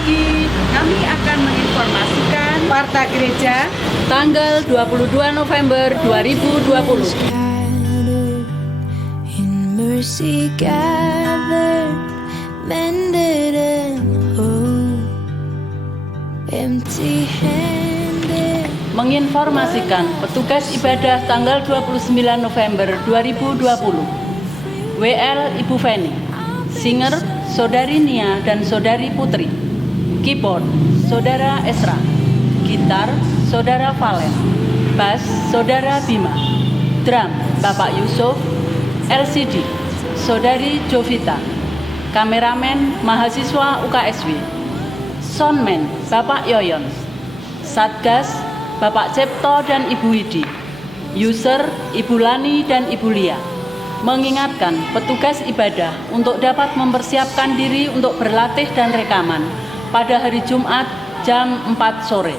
pagi, kami akan menginformasikan Warta Gereja tanggal 22 November 2020. In mercy gathered, mended and whole, empty-handed. Menginformasikan petugas ibadah tanggal 29 November 2020. WL Ibu Feni, singer Saudari Nia dan Saudari Putri, keyboard Saudara Esra, gitar Saudara Valen, bass Saudara Bima, drum Bapak Yusuf, LCD Saudari Jovita, kameramen mahasiswa UKSW, soundman Bapak Yoyon, satgas Bapak Cipto dan Ibu Widi, user Ibu Lani dan Ibu Lia. Mengingatkan petugas ibadah untuk dapat mempersiapkan diri untuk berlatih dan rekaman pada hari Jumat jam 4 sore.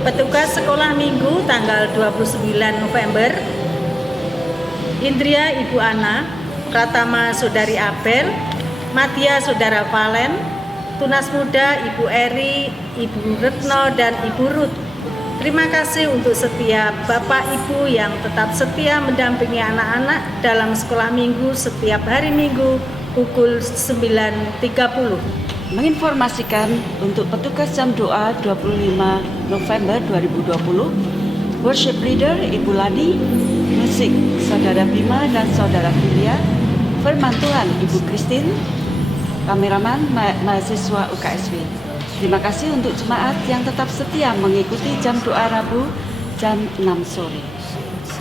Petugas sekolah minggu tanggal 29 November, Indria Ibu Ana, Pratama Saudari Abel, Matia Saudara Valen, Tunas Muda Ibu Eri, Ibu Retno dan Ibu Ruth. Terima kasih untuk setiap Bapak Ibu yang tetap setia mendampingi anak-anak dalam sekolah minggu setiap hari Minggu pukul 9.30. Menginformasikan untuk petugas jam doa 25 November 2020, worship leader Ibu Lani, musik Saudara Bima dan Saudara Filia, firman Tuhan Ibu Christine, kameraman mahasiswa UKSW. Terima kasih untuk jemaat yang tetap setia mengikuti jam doa Rabu jam 6 sore.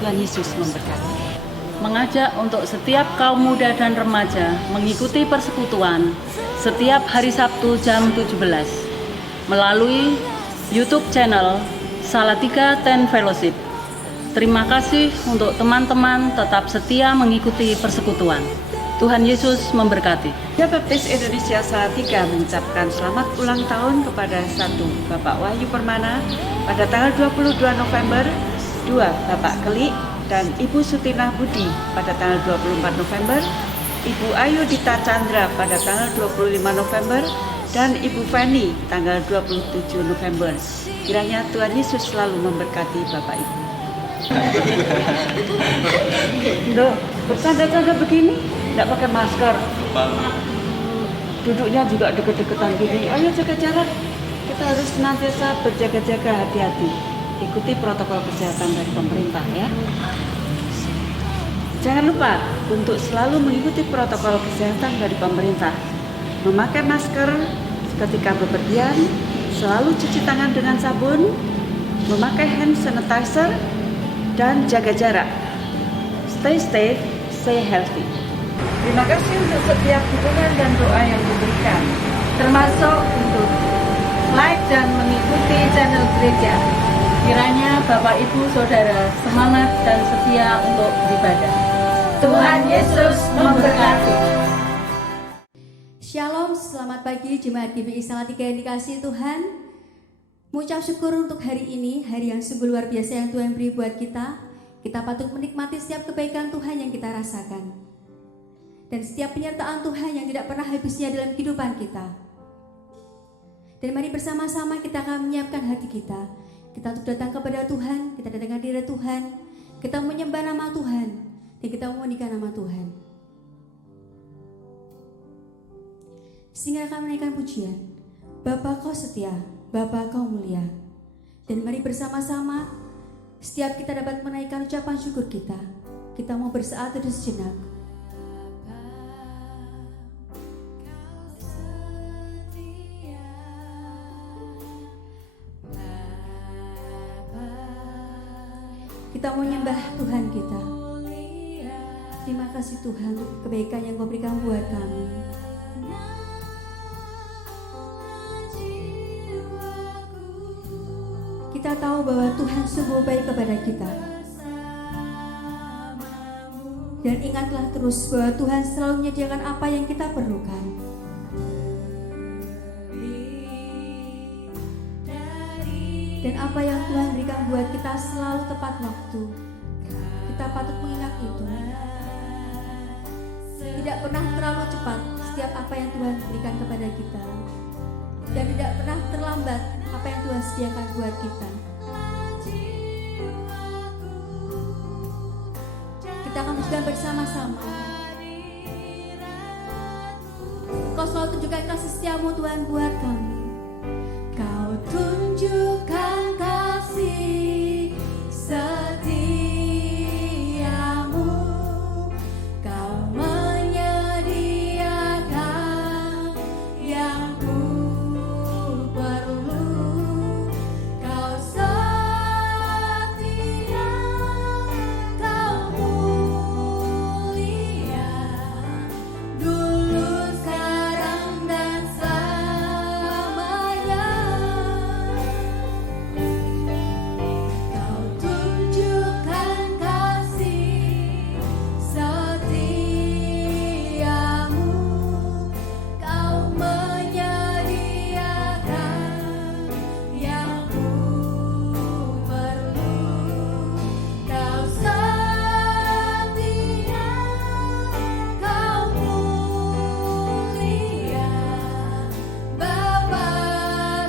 Tuhan Yesus memberkati. Mengajak untuk setiap kaum muda dan remaja mengikuti persekutuan setiap hari Sabtu jam 17 melalui YouTube channel Salatiga Ten Fellowship. Terima kasih untuk teman-teman tetap setia mengikuti persekutuan. Tuhan Yesus memberkati. Gereja Baptis Indonesia Salatiga mengucapkan selamat ulang tahun kepada 1 Bapak Wahyu Permana pada tanggal 22 November, 2 Bapak Kelik dan Ibu Sutina Budi pada tanggal 24 November, Ibu Ayu Dita Chandra pada tanggal 25 November, dan Ibu Feni tanggal 27 November. Kiranya Tuhan Yesus selalu memberkati Bapak Ibu. Loh, bercanda-canda begini, tidak pakai masker, duduknya juga deket-deketan gini. Ayo jaga jarak, kita harus senantiasa berjaga-jaga, hati-hati. Ikuti protokol kesehatan dari pemerintah ya. Jangan lupa untuk selalu mengikuti protokol kesehatan dari pemerintah. Memakai masker ketika bepergian, selalu cuci tangan dengan sabun, memakai hand sanitizer, dan jaga jarak. Stay safe, stay healthy. Terima kasih untuk setiap dukungan dan doa yang diberikan, Termasuk untuk like dan mengikuti channel gereja. Kiranya Bapak Ibu Saudara semangat dan setia untuk beribadah. Tuhan Yesus memberkati. Shalom, selamat pagi Jemaat GBI Salatiga yang dikasihi Tuhan. Mengucap syukur untuk hari ini, hari yang sungguh luar biasa yang Tuhan beri buat kita. Kita patut menikmati setiap kebaikan Tuhan yang kita rasakan, dan setiap penyertaan Tuhan yang tidak pernah habisnya dalam kehidupan kita. Dan mari bersama-sama kita akan menyiapkan hati kita. Kita untuk datang kepada Tuhan, kita datang hadirat Tuhan, kita menyembah nama Tuhan, dan kita memuliakan nama Tuhan. Sehingga akan menaikkan pujian, Bapa Kau setia, Bapa Kau mulia. Dan mari bersama-sama, setiap kita dapat menaikkan ucapan syukur kita. Kita mau bersaat teduh sejenak. Kita mau menyembah Tuhan kita. Terima kasih Tuhan untuk kebaikan yang Kau berikan buat kami. Kita tahu bahwa Tuhan sungguh baik kepada kita. Dan ingatlah terus bahwa Tuhan selalu menyediakan apa yang kita perlukan. Dan apa yang Tuhan berikan buat kita selalu tepat waktu. Kita patut mengingat itu. Tidak pernah terlalu cepat setiap apa yang Tuhan berikan kepada kita. dan tidak pernah terlambat apa yang Tuhan sediakan buat kita. Kita akan pujikan bersama-sama. Kau selalu tunjukkan kasih setiamu Tuhan buat kami. Kau tunjukkan kasih setiamu, Kau menyediakan yang ku perlu. Kau setia, Kau mulia, dulu, sekarang, dan selamanya. Kau tunjukkan kasih setiamu, Kau menyediakan yang ku perlu. Kau setia, Kau mulia, Bapa,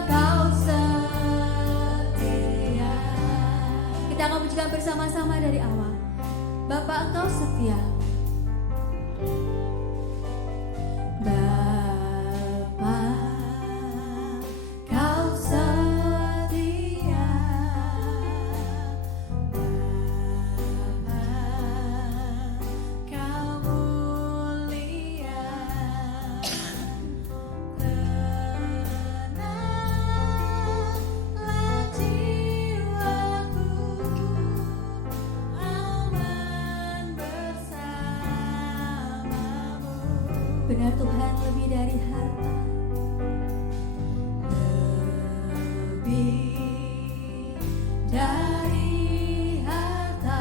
Kau setia. Kita akan pujikan bersama-sama dari awal. Bapa, Engkau setia. Bapa, Kau setia. Bapa, Kau mulia. Tenanglah jiwaku, aman bersamamu. Benar Tuhan, lebih dari harta, lebih dari harta,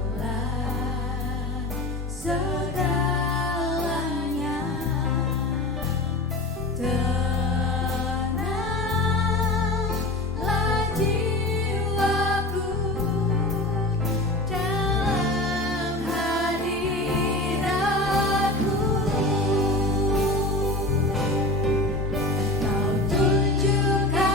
Kaulah segalanya. Tenanglah jiwaku dalam hadiratmu. Kau tunjukkan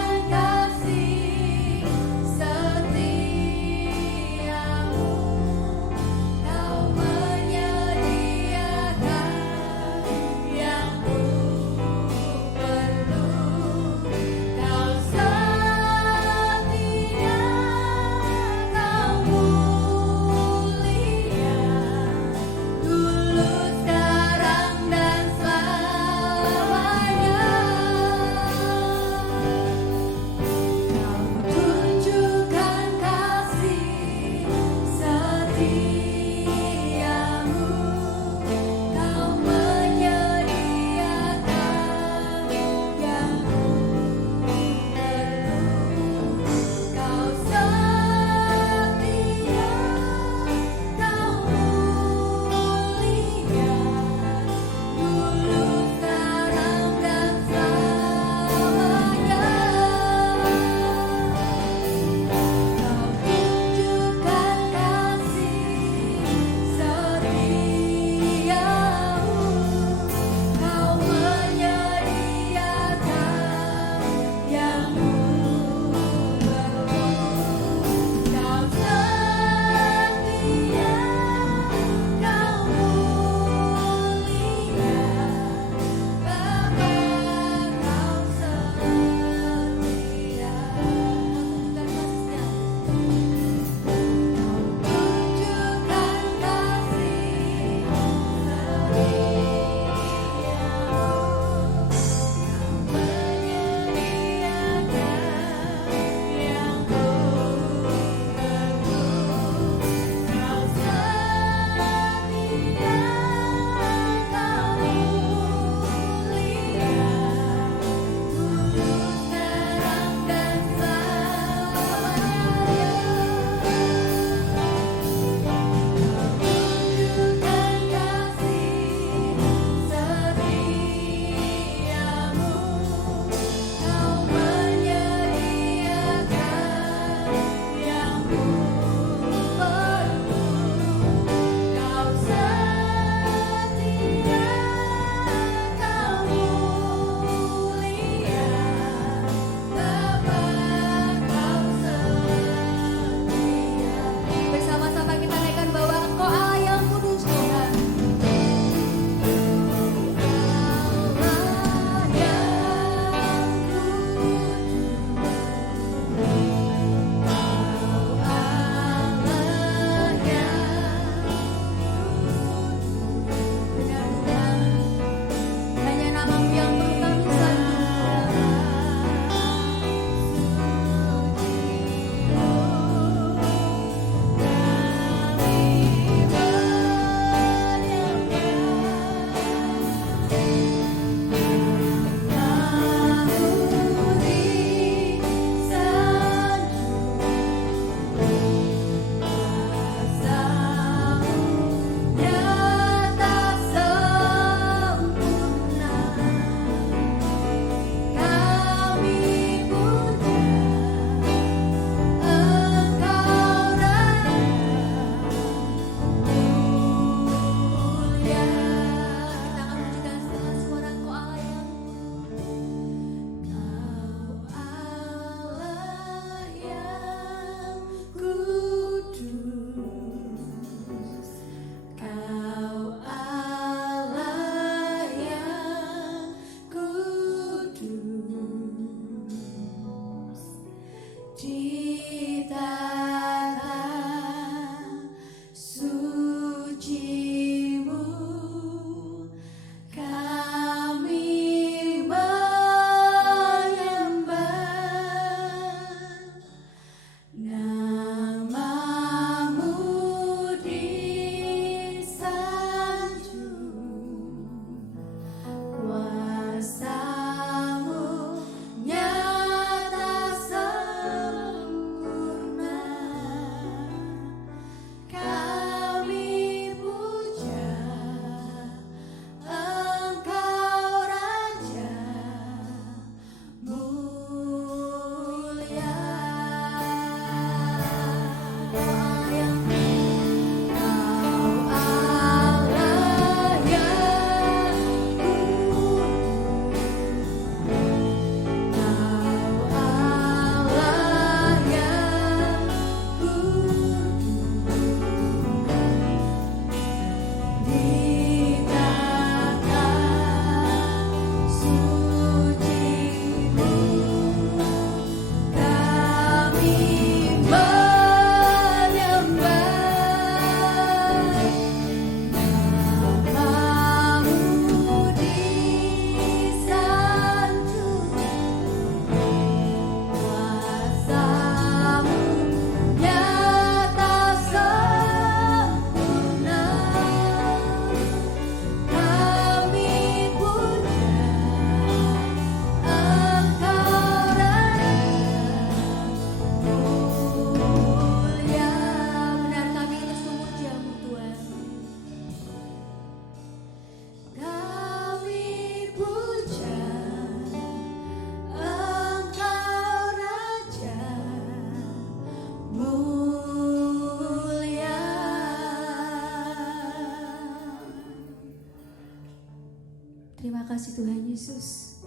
kasih Tuhan Yesus.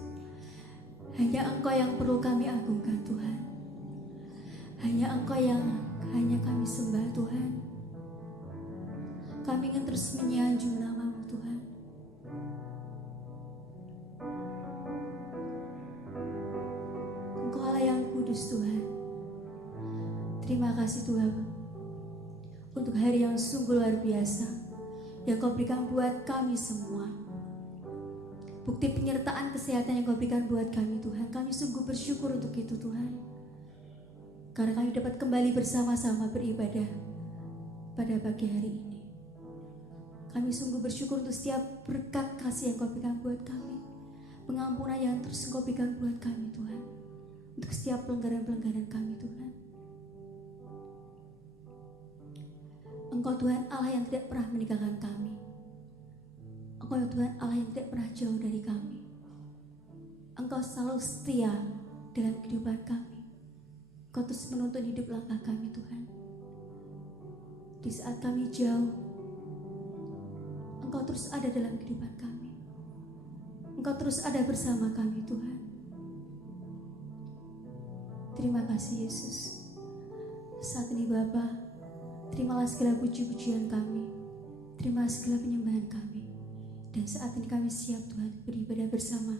Hanya Engkau yang perlu kami agungkan Tuhan. Hanya Engkau yang hanya kami sembah Tuhan. Kami ingin terus menyanjung nama-Mu Tuhan. Engkau Allah yang kudus Tuhan. Terima kasih Tuhan untuk hari yang sungguh luar biasa yang Kau berikan buat kami semua. Bukti penyertaan kesehatan yang Kau berikan buat kami Tuhan. Kami sungguh bersyukur untuk itu Tuhan. Karena kami dapat kembali bersama-sama beribadah pada pagi hari ini. Kami sungguh bersyukur untuk setiap berkat kasih yang Kau berikan buat kami. Pengampunan yang terus Kau berikan buat kami Tuhan. Untuk setiap pelanggaran-pelanggaran kami Tuhan. Engkau Tuhan Allah yang tidak pernah meninggalkan kami. Engkau Tuhan Allah yang tidak pernah jauh dari kami. Engkau selalu setia dalam kehidupan kami. Engkau terus menuntun hidup langkah kami Tuhan. Di saat kami jauh, Engkau terus ada dalam kehidupan kami. Engkau terus ada bersama kami Tuhan. Terima kasih Yesus. Saat ini Bapa, terimalah segala puji-pujian kami. Terima segala penyembahan kami. Dan saat ini kami siap Tuhan beribadah bersama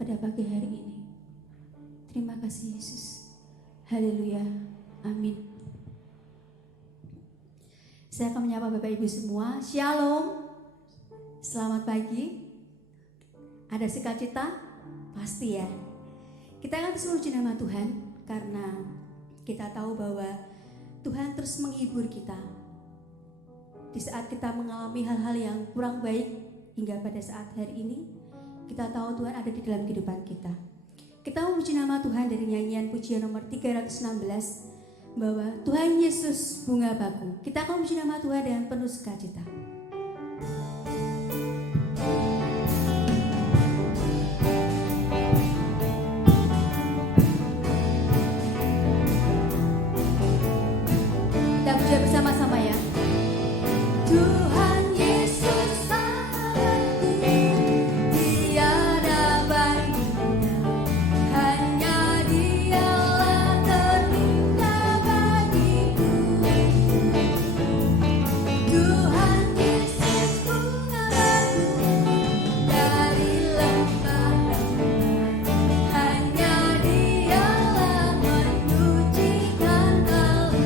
pada pagi hari ini. Terima kasih Yesus. Haleluya. Amin. Saya akan menyapa Bapak Ibu semua. Shalom. Selamat pagi. Ada sukacita? Pasti ya. Kita akan terus memuji nama Tuhan karena kita tahu bahwa Tuhan terus menghibur kita. Di saat kita mengalami hal-hal yang kurang baik hingga pada saat hari ini, kita tahu Tuhan ada di dalam kehidupan kita. Kita memuji nama Tuhan dari nyanyian pujian nomor 316 bahwa Tuhan Yesus bunga baku. Kita akan memuji nama Tuhan dengan penuh sukacita. Kita puji bersama-sama ya. Tuhan Yesus Allahku, tiada bandingnya. Hanya Dialah terindah bagiku. Tuhan Yesus bunga baku dari lembah Lebanon. Hanya Dialah menyucikan kalbu.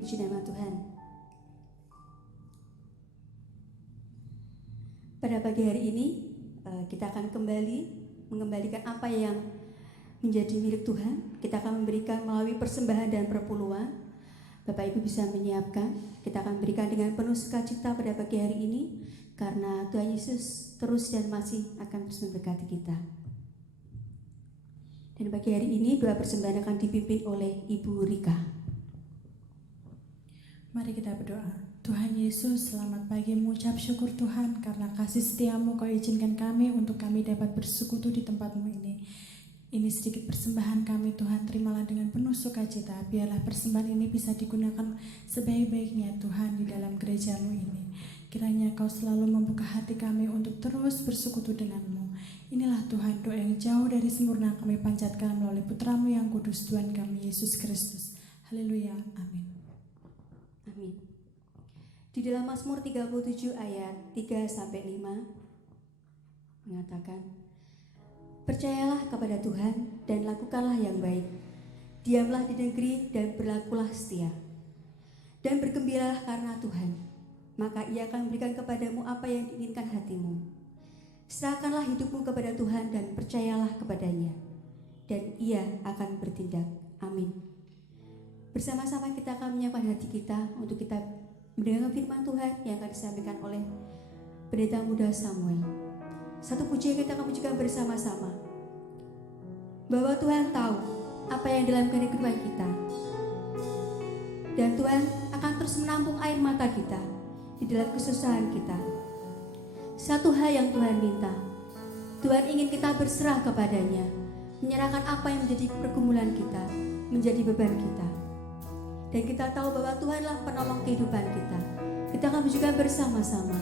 puji nama Tuhan. Pada pagi hari ini kita akan kembali mengembalikan apa yang menjadi milik Tuhan. Kita akan memberikan melalui persembahan dan perpuluhan. Bapak Ibu bisa menyiapkan. Kita akan berikan dengan penuh sukacita pada pagi hari ini karena Tuhan Yesus terus dan masih akan terus memberkati kita. Dan pagi hari ini doa persembahan akan dipimpin oleh Ibu Rika. Mari kita berdoa. Tuhan Yesus, selamat pagi, mengucap syukur Tuhan karena kasih setiamu Kau izinkan kami untuk kami dapat bersekutu di tempat-Mu ini. Ini sedikit persembahan kami Tuhan, terimalah dengan penuh sukacita. Biarlah persembahan ini bisa digunakan sebaik-baiknya Tuhan di dalam gereja-Mu ini. Kiranya Kau selalu membuka hati kami untuk terus bersekutu dengan-Mu. Inilah Tuhan doa yang jauh dari sempurna kami panjatkan melalui Putra-Mu yang kudus Tuhan kami Yesus Kristus. Haleluya, amin. Amin. Di dalam Mazmur 37 ayat 3-5 mengatakan, percayalah kepada Tuhan dan lakukanlah yang baik. Diamlah di negeri dan berlakulah setia. Dan bergembiralah karena Tuhan, maka Ia akan memberikan kepadamu apa yang diinginkan hatimu. Serahkanlah hidupmu kepada Tuhan dan percayalah kepadanya, dan Ia akan bertindak. Amin. Bersama-sama kita akan menyiapkan hati kita untuk kita mendengar firman Tuhan yang akan disampaikan oleh Pendeta Muda Samuel. Satu pujian kita akan pujikan bersama-sama, bahwa Tuhan tahu apa yang dalam kehidupan kita, dan Tuhan akan terus menampung air mata kita di dalam kesusahan kita. Satu hal yang Tuhan minta, Tuhan ingin kita berserah kepadanya, menyerahkan apa yang menjadi pergumulan kita, menjadi beban kita. Dan kita tahu bahwa Tuhanlah penolong kehidupan kita. Kita akan berjuang bersama-sama.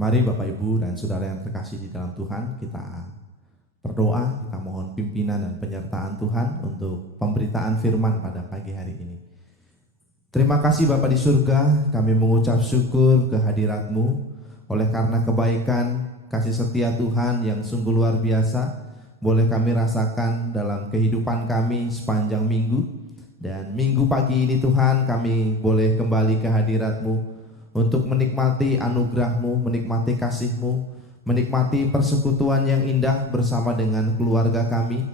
Mari Bapak Ibu dan Saudara yang terkasih di dalam Tuhan, kita berdoa, kita mohon pimpinan dan penyertaan Tuhan untuk pemberitaan firman pada pagi hari ini. Terima kasih Bapa di surga, kami mengucap syukur kehadirat-Mu oleh karena kebaikan, kasih setia Tuhan yang sungguh luar biasa boleh kami rasakan dalam kehidupan kami sepanjang minggu. Dan minggu pagi ini Tuhan, kami boleh kembali ke hadirat-Mu untuk menikmati anugerah-Mu, menikmati kasih-Mu, menikmati persekutuan yang indah bersama dengan keluarga kami,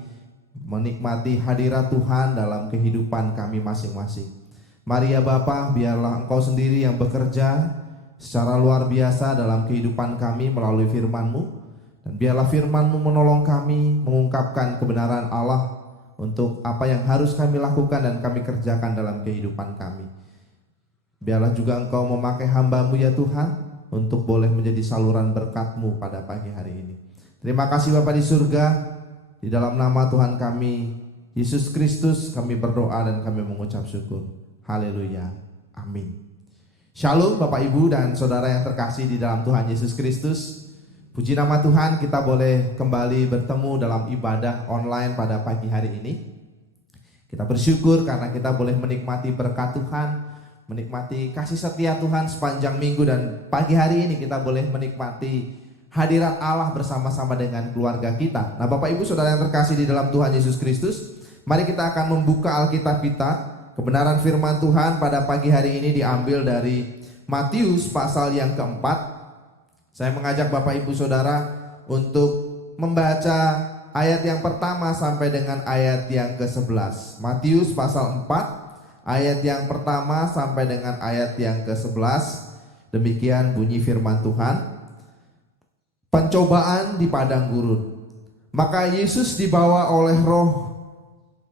menikmati hadirat Tuhan dalam kehidupan kami masing-masing. Mari ya Bapa, biarlah Engkau sendiri yang bekerja secara luar biasa dalam kehidupan kami melalui firman-Mu, dan biarlah firman-Mu menolong kami mengungkapkan kebenaran Allah untuk apa yang harus kami lakukan dan kami kerjakan dalam kehidupan kami. Biarlah juga Engkau memakai hamba-Mu ya Tuhan untuk boleh menjadi saluran berkat-Mu pada pagi hari ini. Terima kasih Bapa di surga, di dalam nama Tuhan kami Yesus Kristus kami berdoa dan kami mengucap syukur. Haleluya, amin. Shalom Bapak Ibu dan Saudara yang terkasih di dalam Tuhan Yesus Kristus. Puji nama Tuhan, kita boleh kembali bertemu dalam ibadah online pada pagi hari ini. Kita bersyukur karena kita boleh menikmati berkat Tuhan, menikmati kasih setia Tuhan sepanjang minggu, dan pagi hari ini kita boleh menikmati hadirat Allah bersama-sama dengan keluarga kita. Nah Bapak Ibu Saudara yang terkasih di dalam Tuhan Yesus Kristus, mari kita akan membuka Alkitab kita. Kebenaran firman Tuhan pada pagi hari ini diambil dari Matius pasal yang keempat. Saya mengajak Bapak Ibu Saudara untuk membaca ayat yang pertama sampai dengan ayat yang ke-11. Matius pasal 4 ayat yang pertama sampai dengan ayat yang ke-11. Demikian bunyi firman Tuhan. Pencobaan di padang gurun. Maka Yesus dibawa oleh Roh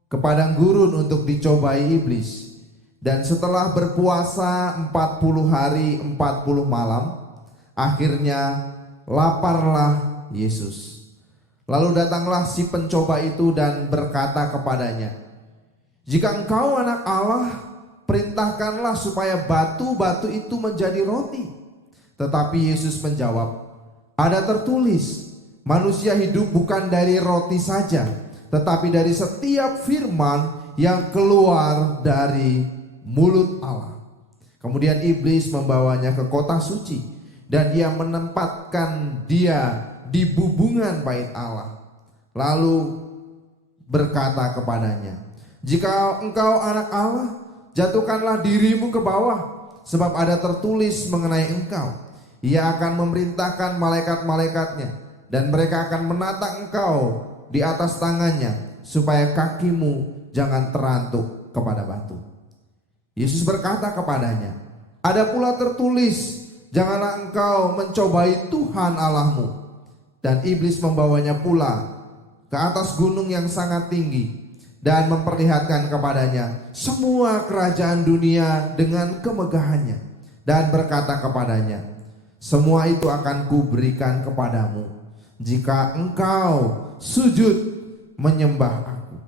ke padang gurun untuk dicobai iblis. Dan setelah berpuasa 40 hari 40 malam, akhirnya laparlah Yesus. Lalu datanglah si pencoba itu dan berkata kepadanya, "Jika engkau anak Allah, perintahkanlah supaya batu-batu itu menjadi roti." Tetapi Yesus menjawab, "Ada tertulis, manusia hidup bukan dari roti saja, tetapi dari setiap firman yang keluar dari mulut Allah." Kemudian iblis membawanya ke kota suci, dan dia menempatkan dia di bubungan bait Allah. Lalu berkata kepadanya, "Jika engkau anak Allah, jatuhkanlah dirimu ke bawah, sebab ada tertulis mengenai engkau, Ia akan memerintahkan malaikat-malaikatnya, dan mereka akan menatang engkau di atas tangannya, supaya kakimu jangan terantuk kepada batu." Yesus berkata kepadanya, "Ada pula tertulis, janganlah engkau mencobai Tuhan Allahmu." Dan iblis membawanya pula ke atas gunung yang sangat tinggi, dan memperlihatkan kepadanya semua kerajaan dunia dengan kemegahannya, dan berkata kepadanya, "Semua itu akan kuberikan kepadamu, jika engkau sujud menyembah aku."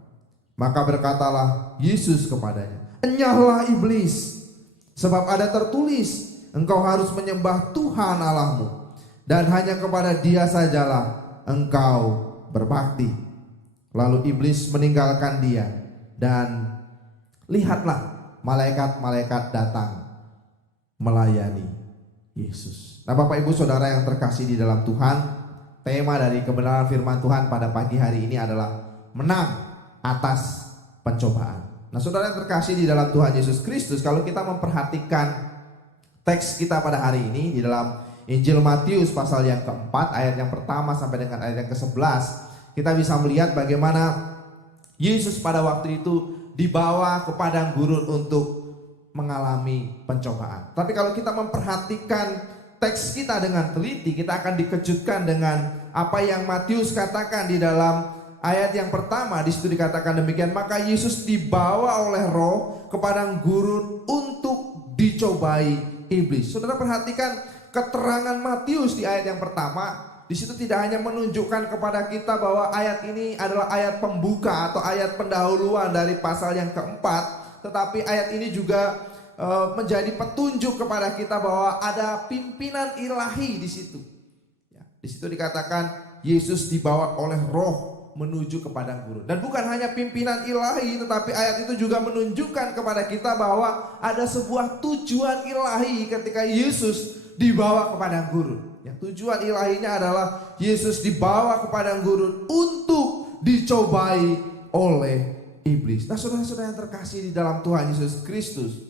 Maka berkatalah Yesus kepadanya, "Enyahlah iblis, sebab ada tertulis, engkau harus menyembah Tuhan Allahmu, dan hanya kepada Dia sajalah engkau berbakti." Lalu iblis meninggalkan dia, dan lihatlah malaikat-malaikat datang melayani Yesus. Nah Bapak Ibu Saudara yang terkasih di dalam Tuhan, tema dari kebenaran firman Tuhan pada pagi hari ini adalah menang atas pencobaan. Nah saudara yang terkasih di dalam Tuhan Yesus Kristus, kalau kita memperhatikan teks kita pada hari ini di dalam Injil Matius pasal yang keempat ayat yang pertama sampai dengan ayat yang ke-11, kita bisa melihat bagaimana Yesus pada waktu itu dibawa ke padang gurun untuk mengalami pencobaan. Tapi kalau kita memperhatikan teks kita dengan teliti, kita akan dikejutkan dengan apa yang Matius katakan di dalam ayat yang pertama. Di situ dikatakan demikian, "Maka Yesus dibawa oleh Roh ke padang gurun untuk dicobai iblis." Saudara perhatikan keterangan Matius di ayat yang pertama. Di situ tidak hanya menunjukkan kepada kita bahwa ayat ini adalah ayat pembuka atau ayat pendahuluan dari pasal yang keempat, tetapi ayat ini juga menjadi petunjuk kepada kita bahwa ada pimpinan ilahi di situ. Ya, di situ dikatakan Yesus dibawa oleh Roh menuju ke padang gurun. Dan bukan hanya pimpinan ilahi, tetapi ayat itu juga menunjukkan kepada kita bahwa ada sebuah tujuan ilahi ketika Yesus dibawa ke padang gurun. Ya, tujuan ilahinya adalah Yesus dibawa ke padang gurun untuk dicobai oleh iblis. Nah, saudara-saudara yang terkasih di dalam Tuhan Yesus Kristus,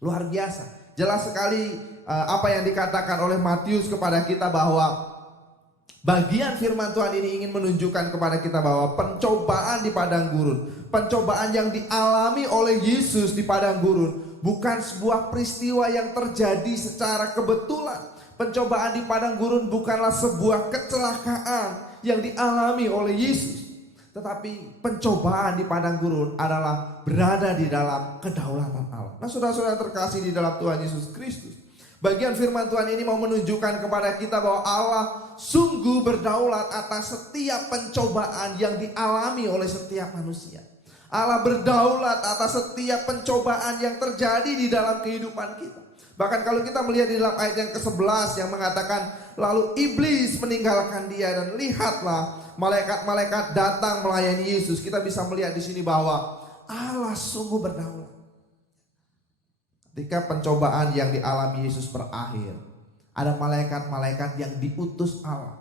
luar biasa. Jelas sekali apa yang dikatakan oleh Matius kepada kita bahwa bagian firman Tuhan ini ingin menunjukkan kepada kita bahwa pencobaan di padang gurun, pencobaan yang dialami oleh Yesus di padang gurun, bukan sebuah peristiwa yang terjadi secara kebetulan. Pencobaan di padang gurun bukanlah sebuah kecelakaan yang dialami oleh Yesus. Tetapi pencobaan di padang gurun adalah berada di dalam kedaulatan Allah. Nah, saudara-saudara terkasih di dalam Tuhan Yesus Kristus, bagian firman Tuhan ini mau menunjukkan kepada kita bahwa Allah sungguh berdaulat atas setiap pencobaan yang dialami oleh setiap manusia. Allah berdaulat atas setiap pencobaan yang terjadi di dalam kehidupan kita. Bahkan kalau kita melihat di dalam ayat yang ke-11 yang mengatakan, lalu iblis meninggalkan dia dan lihatlah malaikat-malaikat datang melayani Yesus. Kita bisa melihat di sini bahwa Allah sungguh berdaulat. Ketika pencobaan yang dialami Yesus berakhir, ada malaikat-malaikat yang diutus Allah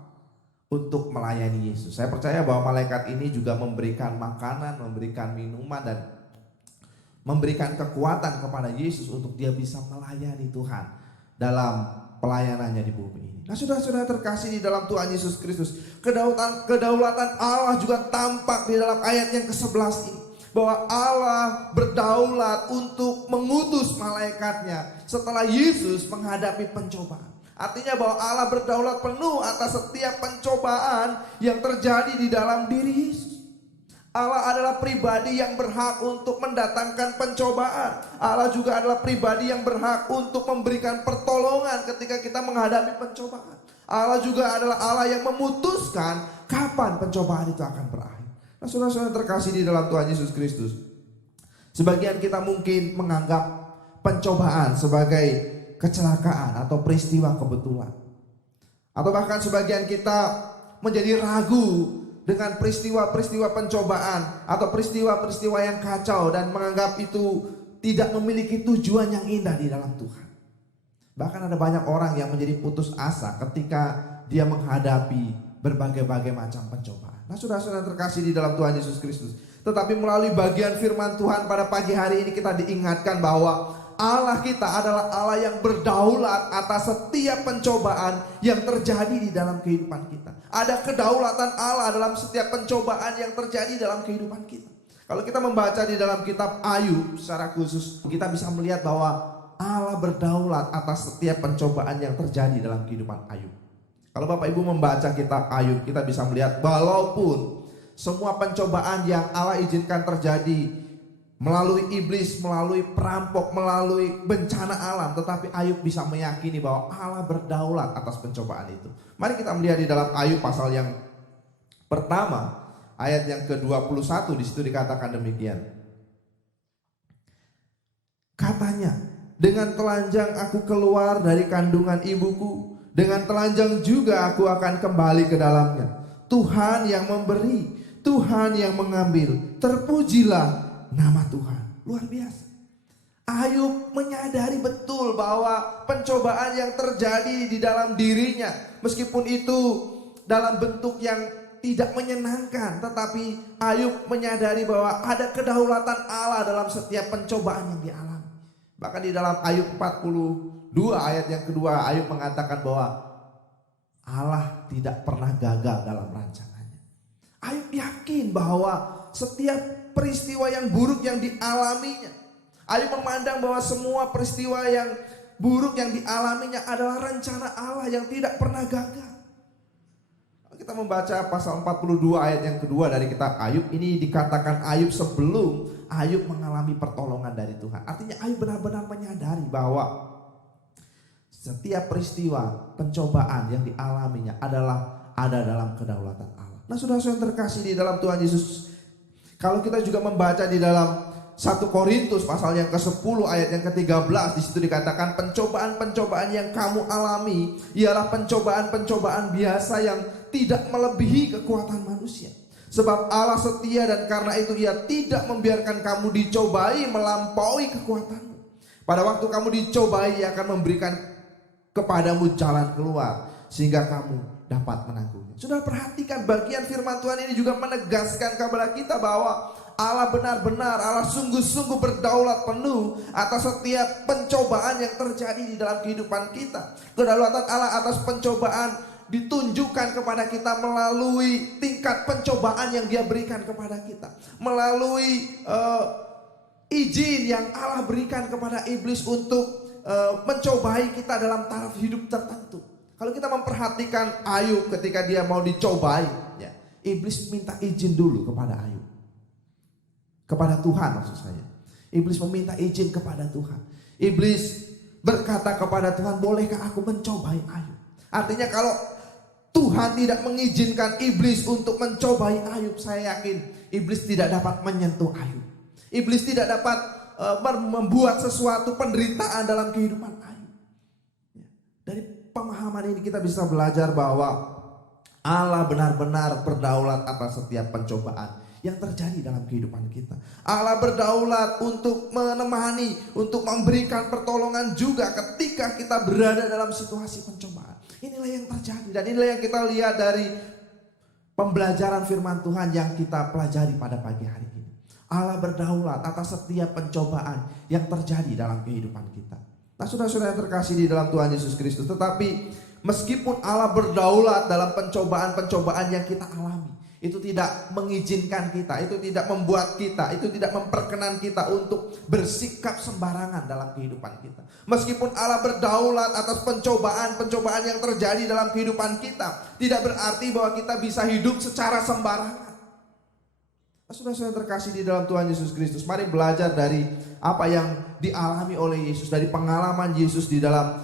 untuk melayani Yesus. Saya percaya bahwa malaikat ini juga memberikan makanan, memberikan minuman, dan memberikan kekuatan kepada Yesus untuk dia bisa melayani Tuhan dalam pelayanannya di bumi ini. Nah, saudara-saudara terkasih di dalam Tuhan Yesus Kristus, kedaulatan Allah juga tampak di dalam ayat yang ke-11 ini. Bahwa Allah berdaulat untuk mengutus malaikatnya setelah Yesus menghadapi pencobaan. Artinya bahwa Allah berdaulat penuh atas setiap pencobaan yang terjadi di dalam diri Yesus. Allah adalah pribadi yang berhak untuk mendatangkan pencobaan. Allah juga adalah pribadi yang berhak untuk memberikan pertolongan ketika kita menghadapi pencobaan. Allah juga adalah Allah yang memutuskan kapan pencobaan itu akan berakhir. Nah, saudara-saudara terkasih di dalam Tuhan Yesus Kristus, sebagian kita mungkin menganggap pencobaan sebagai kecelakaan atau peristiwa kebetulan. Atau bahkan sebagian kita menjadi ragu dengan peristiwa-peristiwa pencobaan atau peristiwa-peristiwa yang kacau dan menganggap itu tidak memiliki tujuan yang indah di dalam Tuhan. Bahkan ada banyak orang yang menjadi putus asa ketika dia menghadapi berbagai-bagai macam pencobaan. Nah, saudara-saudara terkasih di dalam Tuhan Yesus Kristus, tetapi melalui bagian firman Tuhan pada pagi hari ini kita diingatkan bahwa Allah kita adalah Allah yang berdaulat atas setiap pencobaan yang terjadi di dalam kehidupan kita. Ada kedaulatan Allah dalam setiap pencobaan yang terjadi dalam kehidupan kita. Kalau kita membaca di dalam kitab Ayub secara khusus, kita bisa melihat bahwa Allah berdaulat atas setiap pencobaan yang terjadi dalam kehidupan Ayub. Kalau Bapak Ibu membaca kitab Ayub, kita bisa melihat walaupun semua pencobaan yang Allah izinkan terjadi melalui iblis, melalui perampok, melalui bencana alam, tetapi Ayub bisa meyakini bahwa Allah berdaulat atas pencobaan itu. Mari kita melihat di dalam Ayub pasal yang pertama, ayat yang ke-21, di situ dikatakan demikian. Katanya, dengan telanjang aku keluar dari kandungan ibuku, dengan telanjang juga aku akan kembali ke dalamnya. Tuhan yang memberi, Tuhan yang mengambil, terpujilah nama Tuhan. Luar biasa. Ayub menyadari betul bahwa pencobaan yang terjadi di dalam dirinya, meskipun itu dalam bentuk yang tidak menyenangkan, tetapi Ayub menyadari bahwa ada kedaulatan Allah dalam setiap pencobaan yang dialami. Bahkan di dalam Ayub 42 ayat yang kedua, Ayub mengatakan bahwa Allah tidak pernah gagal dalam rancangannya. Ayub yakin bahwa setiap peristiwa yang buruk yang dialaminya, Ayub memandang bahwa semua peristiwa yang buruk yang dialaminya adalah rencana Allah yang tidak pernah gagal. Kita membaca pasal 42 ayat yang kedua dari kitab Ayub, ini dikatakan Ayub sebelum Ayub mengalami pertolongan dari Tuhan. Artinya Ayub benar-benar menyadari bahwa setiap peristiwa pencobaan yang dialaminya adalah ada dalam kedaulatan Allah. Nah, saudara-saudara yang terkasih di dalam Tuhan Yesus, kalau kita juga membaca di dalam 1 Korintus pasal yang ke-10 ayat yang ke-13, di situ dikatakan pencobaan-pencobaan yang kamu alami ialah pencobaan-pencobaan biasa yang tidak melebihi kekuatan manusia. Sebab Allah setia dan karena itu Ia tidak membiarkan kamu dicobai melampaui kekuatanmu. Pada waktu kamu dicobai, Ia akan memberikan kepadamu jalan keluar sehingga kamu dapat menanggungnya. Sudah perhatikan bagian firman Tuhan ini juga menegaskan kepada kita bahwa Allah benar-benar, Allah sungguh-sungguh berdaulat penuh atas setiap pencobaan yang terjadi di dalam kehidupan kita. Kedaulatan Allah atas pencobaan ditunjukkan kepada kita melalui tingkat pencobaan yang Dia berikan kepada kita, melalui izin yang Allah berikan kepada iblis untuk mencobai kita dalam taraf hidup tertentu. Kalau kita memperhatikan Ayub ketika dia mau dicobai, ya, iblis minta izin dulu kepada Ayub, kepada Tuhan maksud saya. Iblis meminta izin kepada Tuhan. Iblis berkata kepada Tuhan, bolehkah aku mencobai Ayub? Artinya kalau Tuhan tidak mengizinkan iblis untuk mencobai Ayub, saya yakin iblis tidak dapat menyentuh Ayub. Iblis tidak dapat membuat sesuatu penderitaan dalam kehidupan Ayub. Dari pemahaman ini kita bisa belajar bahwa Allah benar-benar berdaulat atas setiap pencobaan yang terjadi dalam kehidupan kita. Allah berdaulat untuk menemani, untuk memberikan pertolongan juga ketika kita berada dalam situasi pencobaan. Inilah yang terjadi dan inilah yang kita lihat dari pembelajaran firman Tuhan yang kita pelajari pada pagi hari ini. Allah berdaulat atas setiap pencobaan yang terjadi dalam kehidupan kita. Nah, saudara-saudara yang terkasih di dalam Tuhan Yesus Kristus, tetapi meskipun Allah berdaulat dalam pencobaan-pencobaan yang kita alami, itu tidak mengizinkan kita, itu tidak membuat kita, itu tidak memperkenan kita untuk bersikap sembarangan dalam kehidupan kita. Meskipun Allah berdaulat atas pencobaan-pencobaan yang terjadi dalam kehidupan kita, tidak berarti bahwa kita bisa hidup secara sembarangan. Saudara-saudara terkasih di dalam Tuhan Yesus Kristus, mari belajar dari apa yang dialami oleh Yesus, dari pengalaman Yesus di dalam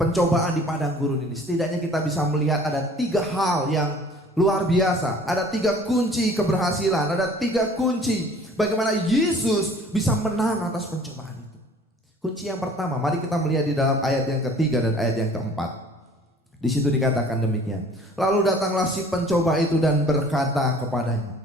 pencobaan di padang gurun ini. Setidaknya kita bisa melihat ada 3 hal yang luar biasa, ada 3 kunci keberhasilan, ada 3 kunci bagaimana Yesus bisa menang atas pencobaan itu. Kunci yang pertama, mari kita melihat di dalam ayat yang ketiga dan ayat yang keempat. Di situ dikatakan demikian. Lalu datanglah si pencoba itu dan berkata kepadanya,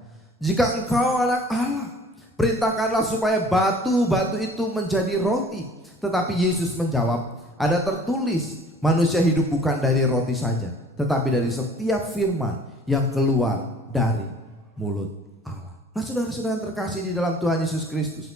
jika engkau anak Allah, perintahkanlah supaya batu-batu itu menjadi roti. Tetapi Yesus menjawab, ada tertulis, manusia hidup bukan dari roti saja, tetapi dari setiap firman yang keluar dari mulut Allah. Nah, saudara-saudara yang terkasih di dalam Tuhan Yesus Kristus,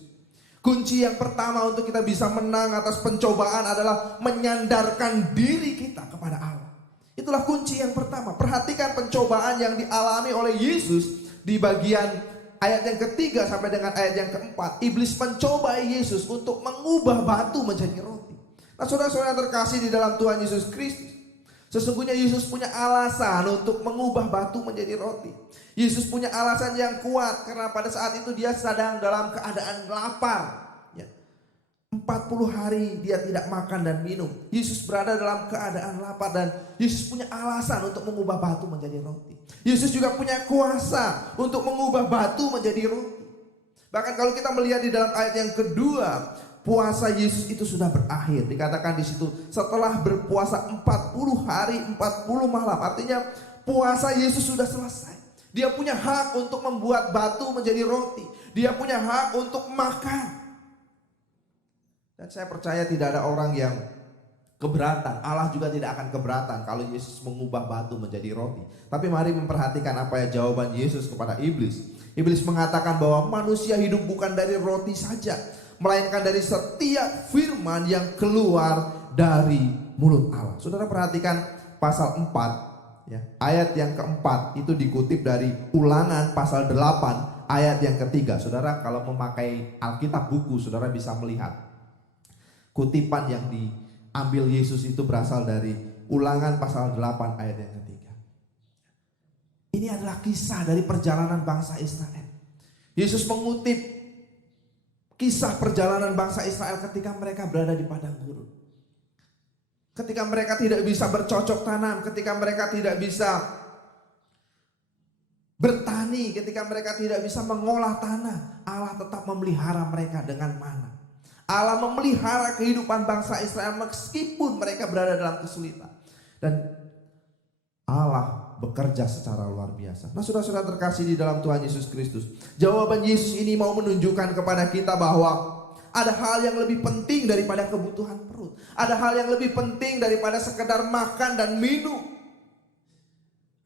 kunci yang pertama untuk kita bisa menang atas pencobaan adalah menyandarkan diri kita kepada Allah. Itulah kunci yang pertama. Perhatikan pencobaan yang dialami oleh Yesus di bagian ayat yang ketiga sampai dengan ayat yang keempat. Iblis mencoba Yesus untuk mengubah batu menjadi roti. Nah, saudara-saudara yang terkasih di dalam Tuhan Yesus Kristus, sesungguhnya Yesus punya alasan untuk mengubah batu menjadi roti. Yesus punya alasan yang kuat karena pada saat itu dia sedang dalam keadaan lapar. 40 hari dia tidak makan dan minum. Yesus berada dalam keadaan lapar dan Yesus punya alasan untuk mengubah batu menjadi roti. Yesus juga punya kuasa untuk mengubah batu menjadi roti. Bahkan kalau kita melihat di dalam ayat yang kedua, puasa Yesus itu sudah berakhir. Dikatakan di situ setelah berpuasa 40 hari 40 malam. Artinya puasa Yesus sudah selesai. Dia punya hak untuk membuat batu menjadi roti. Dia punya hak untuk makan. Dan saya percaya tidak ada orang yang keberatan. Allah juga tidak akan keberatan kalau Yesus mengubah batu menjadi roti. Tapi mari memperhatikan apa ya jawaban Yesus kepada iblis. Iblis mengatakan bahwa manusia hidup bukan dari roti saja, melainkan dari setiap firman yang keluar dari mulut Allah. Saudara perhatikan pasal 4 ya, ayat yang keempat itu dikutip dari Ulangan pasal 8 ayat yang ketiga. Saudara kalau memakai Alkitab buku, saudara bisa melihat kutipan yang diambil Yesus itu berasal dari Ulangan pasal 8 ayat yang ketiga. Ini adalah kisah dari perjalanan bangsa Israel. Yesus mengutip kisah perjalanan bangsa Israel ketika mereka berada di padang gurun. Ketika mereka tidak bisa bercocok tanam, ketika mereka tidak bisa bertani, ketika mereka tidak bisa mengolah tanah, Allah tetap memelihara mereka dengan mana. Allah memelihara kehidupan bangsa Israel meskipun mereka berada dalam kesulitan. Dan Allah bekerja secara luar biasa. Nah, saudara-saudara terkasih di dalam Tuhan Yesus Kristus, jawaban Yesus ini mau menunjukkan kepada kita bahwa ada hal yang lebih penting daripada kebutuhan perut. Ada hal yang lebih penting daripada sekedar makan dan minum.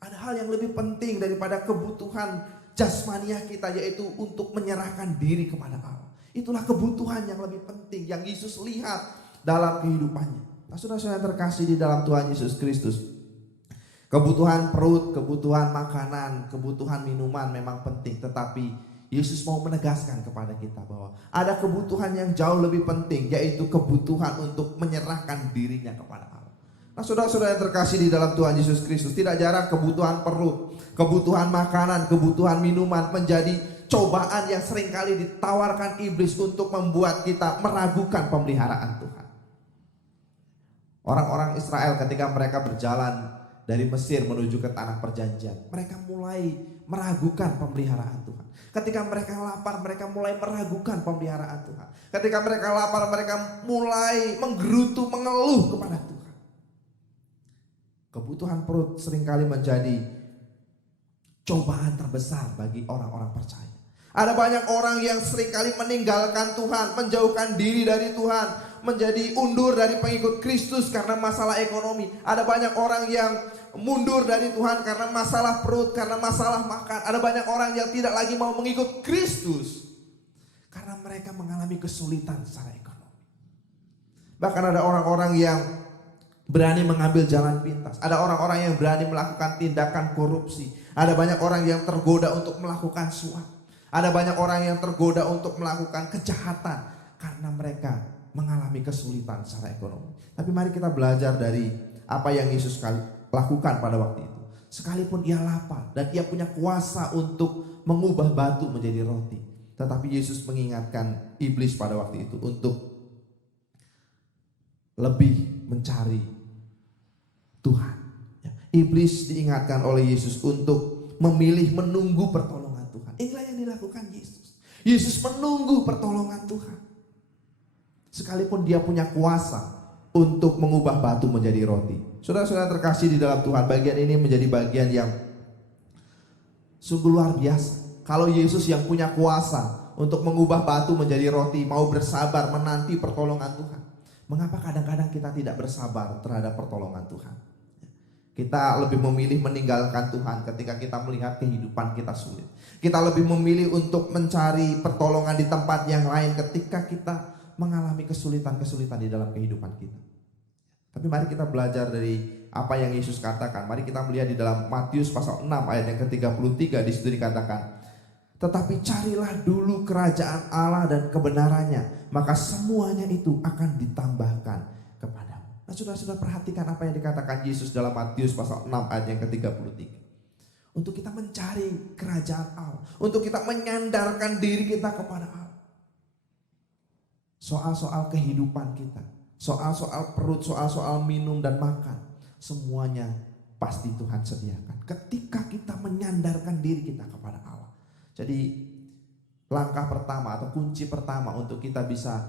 Ada hal yang lebih penting daripada kebutuhan jasmaniah kita, yaitu untuk menyerahkan diri kepada Allah. Itulah kebutuhan yang lebih penting yang Yesus lihat dalam kehidupannya. Nah, saudara-saudara terkasih di dalam Tuhan Yesus Kristus, kebutuhan perut, kebutuhan makanan, kebutuhan minuman memang penting. Tetapi Yesus mau menegaskan kepada kita bahwa ada kebutuhan yang jauh lebih penting, yaitu kebutuhan untuk menyerahkan dirinya kepada Allah. Nah, saudara-saudara yang terkasih di dalam Tuhan Yesus Kristus, tidak jarang kebutuhan perut, kebutuhan makanan, kebutuhan minuman menjadi cobaan yang seringkali ditawarkan iblis untuk membuat kita meragukan pemeliharaan Tuhan. Orang-orang Israel ketika mereka berjalan dari Mesir menuju ke tanah perjanjian, mereka mulai meragukan pemeliharaan Tuhan. Ketika mereka lapar, mereka mulai meragukan pemeliharaan Tuhan. Ketika mereka lapar, mereka mulai menggerutu, mengeluh kepada Tuhan. Kebutuhan perut seringkali menjadi cobaan terbesar bagi orang-orang percaya. Ada banyak orang yang seringkali meninggalkan Tuhan, menjauhkan diri dari Tuhan, menjadi undur dari pengikut Kristus karena masalah ekonomi. Ada banyak orang yang mundur dari Tuhan karena masalah perut, karena masalah makan. Ada banyak orang yang tidak lagi mau mengikut Kristus karena mereka mengalami kesulitan secara ekonomi. Bahkan ada orang-orang yang berani mengambil jalan pintas. Ada orang-orang yang berani melakukan tindakan korupsi. Ada banyak orang yang tergoda untuk melakukan suap. Ada banyak orang yang tergoda untuk melakukan kejahatan karena mereka mengalami kesulitan secara ekonomi. Tapi mari kita belajar dari apa yang Yesus lakukan pada waktu itu. Sekalipun ia lapar dan ia punya kuasa untuk mengubah batu menjadi roti, tetapi Yesus mengingatkan iblis pada waktu itu untuk lebih mencari Tuhan. Iblis diingatkan oleh Yesus untuk memilih menunggu pertolongan Tuhan. Inilah yang dilakukan Yesus. Yesus menunggu pertolongan Tuhan. Sekalipun dia punya kuasa untuk mengubah batu menjadi roti. Saudara-saudara terkasih di dalam Tuhan, bagian ini menjadi bagian yang sungguh luar biasa. Kalau Yesus yang punya kuasa untuk mengubah batu menjadi roti, mau bersabar menanti pertolongan Tuhan, mengapa kadang-kadang kita tidak bersabar terhadap pertolongan Tuhan? Kita lebih memilih meninggalkan Tuhan ketika kita melihat kehidupan kita sulit. Kita lebih memilih untuk mencari pertolongan di tempat yang lain ketika kita mengalami kesulitan-kesulitan di dalam kehidupan kita. Tapi mari kita belajar dari apa yang Yesus katakan. Mari kita melihat di dalam Matius pasal 6 ayat yang ke-33. Di situ dikatakan, tetapi carilah dulu kerajaan Allah dan kebenarannya, maka semuanya itu akan ditambahkan kepadamu. Nah, saudara-saudara perhatikan apa yang dikatakan Yesus dalam Matius pasal 6 ayat yang ke-33. Untuk kita mencari kerajaan Allah, untuk kita menyandarkan diri kita kepada Allah. Soal-soal kehidupan kita, soal-soal perut, soal-soal minum dan makan, semuanya pasti Tuhan sediakan ketika kita menyandarkan diri kita kepada Allah. Jadi langkah pertama atau kunci pertama untuk kita bisa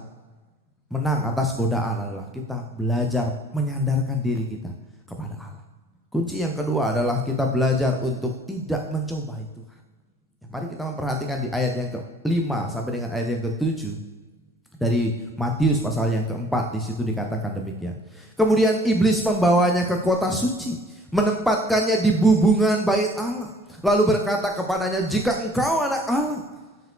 menang atas godaan adalah kita belajar menyandarkan diri kita kepada Allah. Kunci yang kedua adalah kita belajar untuk tidak mencobai Tuhan. Ya, mari kita memperhatikan di ayat yang ke-5 sampai dengan ayat yang ke-7 dari Matius pasal yang ke-4. Di situ dikatakan demikian. Kemudian iblis membawanya ke kota suci, menempatkannya di bubungan bait Allah, lalu berkata kepadanya, jika engkau anak Allah,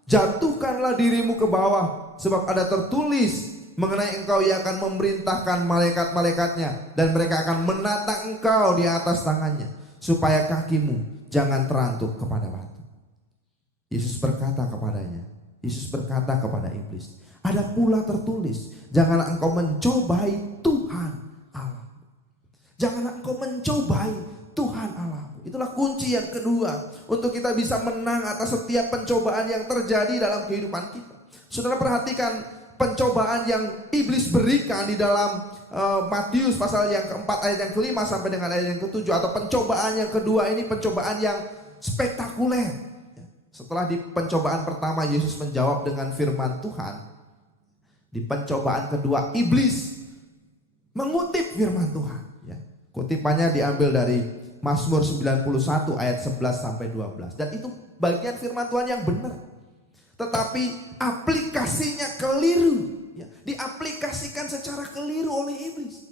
jatuhkanlah dirimu ke bawah, sebab ada tertulis mengenai engkau yang akan memerintahkan malaikat-malaikatnya, dan mereka akan menatang engkau di atas tangannya, supaya kakimu jangan terantuk kepada batu. Yesus berkata kepada iblis, ada pula tertulis, janganlah engkau mencobai Tuhan Allah. Janganlah engkau mencobai Tuhan Allah. Itulah kunci yang kedua untuk kita bisa menang atas setiap pencobaan yang terjadi dalam kehidupan kita. Saudara perhatikan pencobaan yang iblis berikan di dalam Matius pasal yang ke-4 ayat yang ke-5 sampai dengan ayat yang ke-7, atau pencobaan yang kedua ini pencobaan yang spektakuler. Setelah di pencobaan pertama Yesus menjawab dengan firman Tuhan, di pencobaan kedua iblis mengutip firman Tuhan. Kutipannya diambil dari Mazmur 91 ayat 11 sampai 12. Dan itu bagian firman Tuhan yang benar. Tetapi aplikasinya keliru. Diaplikasikan secara keliru oleh iblis.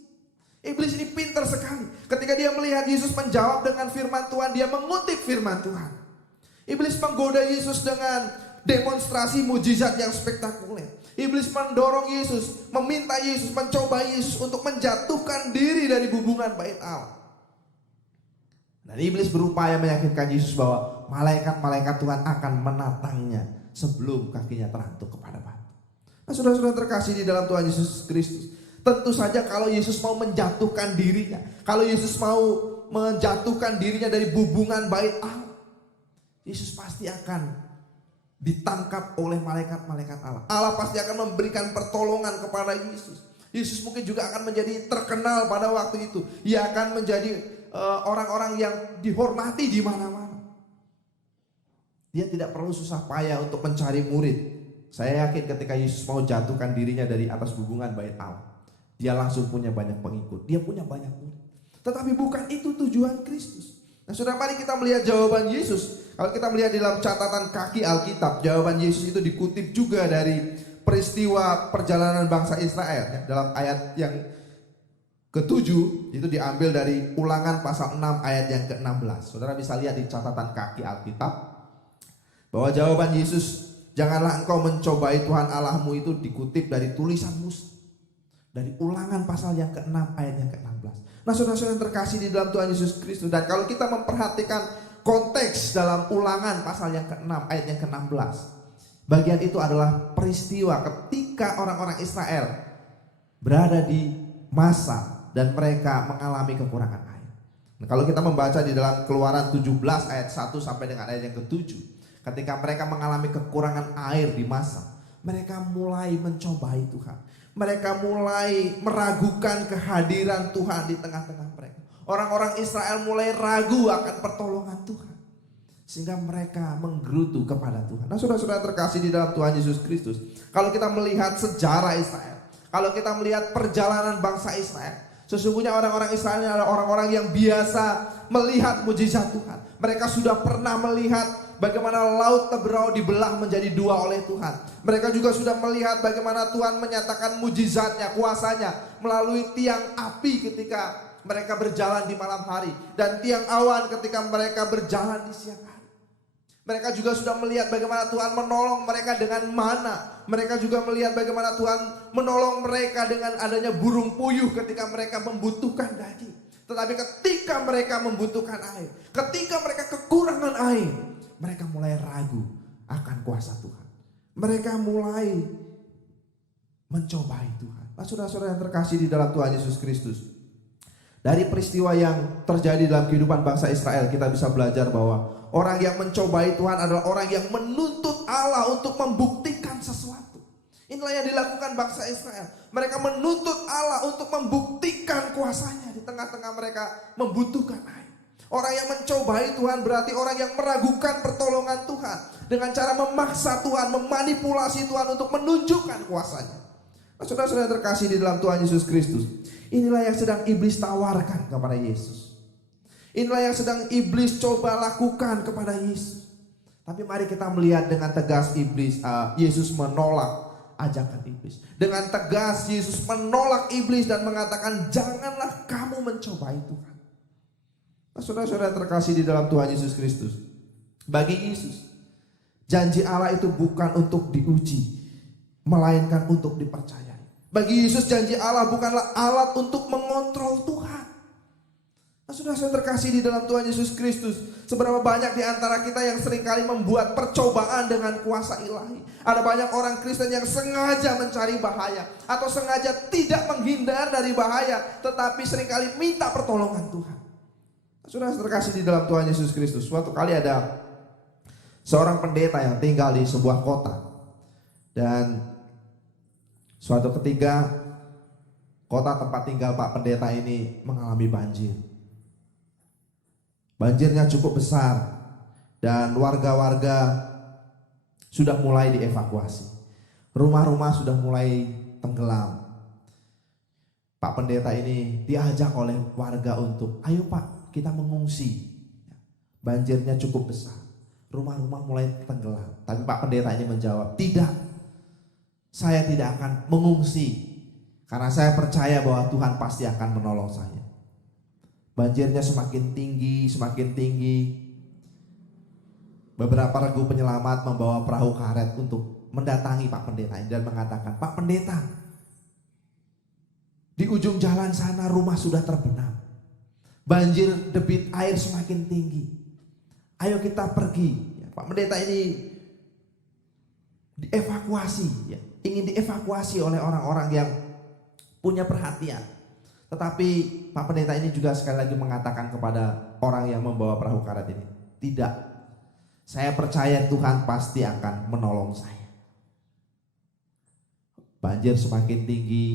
Iblis ini pintar sekali. Ketika dia melihat Yesus menjawab dengan firman Tuhan, dia mengutip firman Tuhan. Iblis menggoda Yesus dengan demonstrasi mujizat yang spektakuler. Iblis mendorong Yesus, meminta Yesus, mencoba Yesus untuk menjatuhkan diri dari hubungan bait Allah. Dan iblis berupaya meyakinkan Yesus bahwa malaikat-malaikat Tuhan akan menatangnya sebelum kakinya terantuk kepada batu. Nah, saudara-saudara terkasih di dalam Tuhan Yesus Kristus, tentu saja kalau Yesus mau menjatuhkan dirinya, kalau Yesus mau menjatuhkan dirinya dari hubungan bait Allah, Yesus pasti akan ditangkap oleh malaikat-malaikat Allah. Allah pasti akan memberikan pertolongan kepada Yesus. Yesus mungkin juga akan menjadi terkenal pada waktu itu. Ia akan menjadi orang-orang yang dihormati di mana-mana. Dia tidak perlu susah payah untuk mencari murid. Saya yakin ketika Yesus mau jatuhkan dirinya dari atas hubungan bait Allah, dia langsung punya banyak pengikut. Dia punya banyak murid. Tetapi bukan itu tujuan Kristus. Nah, saudara, mari kita melihat jawaban Yesus. Kalau kita melihat di dalam catatan kaki Alkitab, jawaban Yesus itu dikutip juga dari peristiwa perjalanan bangsa Israel. Dalam ayat yang ke-7 itu diambil dari Ulangan pasal 6 ayat yang ke-16. Saudara bisa lihat di catatan kaki Alkitab bahwa jawaban Yesus, janganlah engkau mencobai Tuhan Allahmu, itu dikutip dari tulisan Musa. Dari Ulangan pasal yang ke-6 ayat yang ke-16. Nah, saudara-saudara yang terkasih di dalam Tuhan Yesus Kristus, dan kalau kita memperhatikan konteks dalam Ulangan pasal yang ke-6 ayat yang ke-16, bagian itu adalah peristiwa ketika orang-orang Israel berada di masa dan mereka mengalami kekurangan air. Nah, kalau kita membaca di dalam Keluaran 17 ayat 1 sampai dengan ayat yang ke-7, ketika mereka mengalami kekurangan air di masa, mereka mulai mencobai Tuhan. Mereka mulai meragukan kehadiran Tuhan di tengah-tengah mereka. Orang-orang Israel mulai ragu akan pertolongan Tuhan, sehingga mereka menggerutu kepada Tuhan. Nah, saudara-saudara terkasih di dalam Tuhan Yesus Kristus, kalau kita melihat sejarah Israel, kalau kita melihat perjalanan bangsa Israel, sesungguhnya orang-orang Israel adalah orang-orang yang biasa melihat mujizat Tuhan. Mereka sudah pernah melihat bagaimana laut Teberau dibelah menjadi dua oleh Tuhan. Mereka juga sudah melihat bagaimana Tuhan menyatakan mujizatnya, kuasanya melalui tiang api ketika mereka berjalan di malam hari, dan tiang awan ketika mereka berjalan di siang hari. Mereka juga sudah melihat bagaimana Tuhan menolong mereka dengan mana. Mereka juga melihat bagaimana Tuhan menolong mereka dengan adanya burung puyuh ketika mereka membutuhkan daging. Tetapi ketika mereka membutuhkan air, ketika mereka kekurangan air, mereka mulai ragu akan kuasa Tuhan. Mereka mulai mencobai Tuhan. Nah, saudara-saudara yang terkasih di dalam Tuhan Yesus Kristus, dari peristiwa yang terjadi dalam kehidupan bangsa Israel, kita bisa belajar bahwa orang yang mencobai Tuhan adalah orang yang menuntut Allah untuk membuktikan sesuatu. Inilah yang dilakukan bangsa Israel. Mereka menuntut Allah untuk membuktikan kuasanya di tengah-tengah mereka membutuhkan air. Orang yang mencobai Tuhan berarti orang yang meragukan pertolongan Tuhan dengan cara memaksa Tuhan, memanipulasi Tuhan untuk menunjukkan kuasanya. Nah, saudara-saudara terkasih di dalam Tuhan Yesus Kristus, inilah yang sedang iblis tawarkan kepada Yesus. Inilah yang sedang iblis coba lakukan kepada Yesus. Tapi mari kita melihat dengan tegas Yesus menolak ajakan iblis. Dengan tegas Yesus menolak iblis dan mengatakan, janganlah kamu mencobai Tuhan. Nah, saudara-saudara terkasih di dalam Tuhan Yesus Kristus, bagi Yesus janji Allah itu bukan untuk diuji, melainkan untuk dipercayai. Bagi Yesus janji Allah bukanlah alat untuk mengontrol Tuhan. Nah, saudara-saudara terkasih di dalam Tuhan Yesus Kristus, seberapa banyak di antara kita yang seringkali membuat percobaan dengan kuasa ilahi. Ada banyak orang Kristen yang sengaja mencari bahaya atau sengaja tidak menghindar dari bahaya, tetapi seringkali minta pertolongan Tuhan. Nah, saudara terkasih di dalam Tuhan Yesus Kristus, suatu kali ada seorang pendeta yang tinggal di sebuah kota, dan suatu ketika kota tempat tinggal Pak Pendeta ini mengalami banjir. Banjirnya cukup besar Dan warga-warga sudah mulai dievakuasi. Rumah-rumah sudah mulai tenggelam. Pak pendeta ini diajak oleh warga untuk, ayo Pak, kita mengungsi. Banjirnya cukup besar. Rumah-rumah mulai tenggelam. Tapi Pak pendeta ini menjawab, tidak. Saya tidak akan mengungsi. Karena saya percaya bahwa Tuhan pasti akan menolong saya. Banjirnya semakin tinggi, semakin tinggi. Beberapa regu penyelamat membawa perahu karet untuk mendatangi Pak pendeta ini dan mengatakan, Pak pendeta, di ujung jalan sana rumah sudah terbenam. Banjir, debit air semakin tinggi. Ayo kita pergi. Pak pendeta ini dievakuasi, ingin dievakuasi oleh orang-orang yang punya perhatian. Tetapi Pak pendeta ini juga sekali lagi mengatakan kepada orang yang membawa perahu karet ini, tidak. Saya percaya Tuhan pasti akan menolong saya. Banjir semakin tinggi,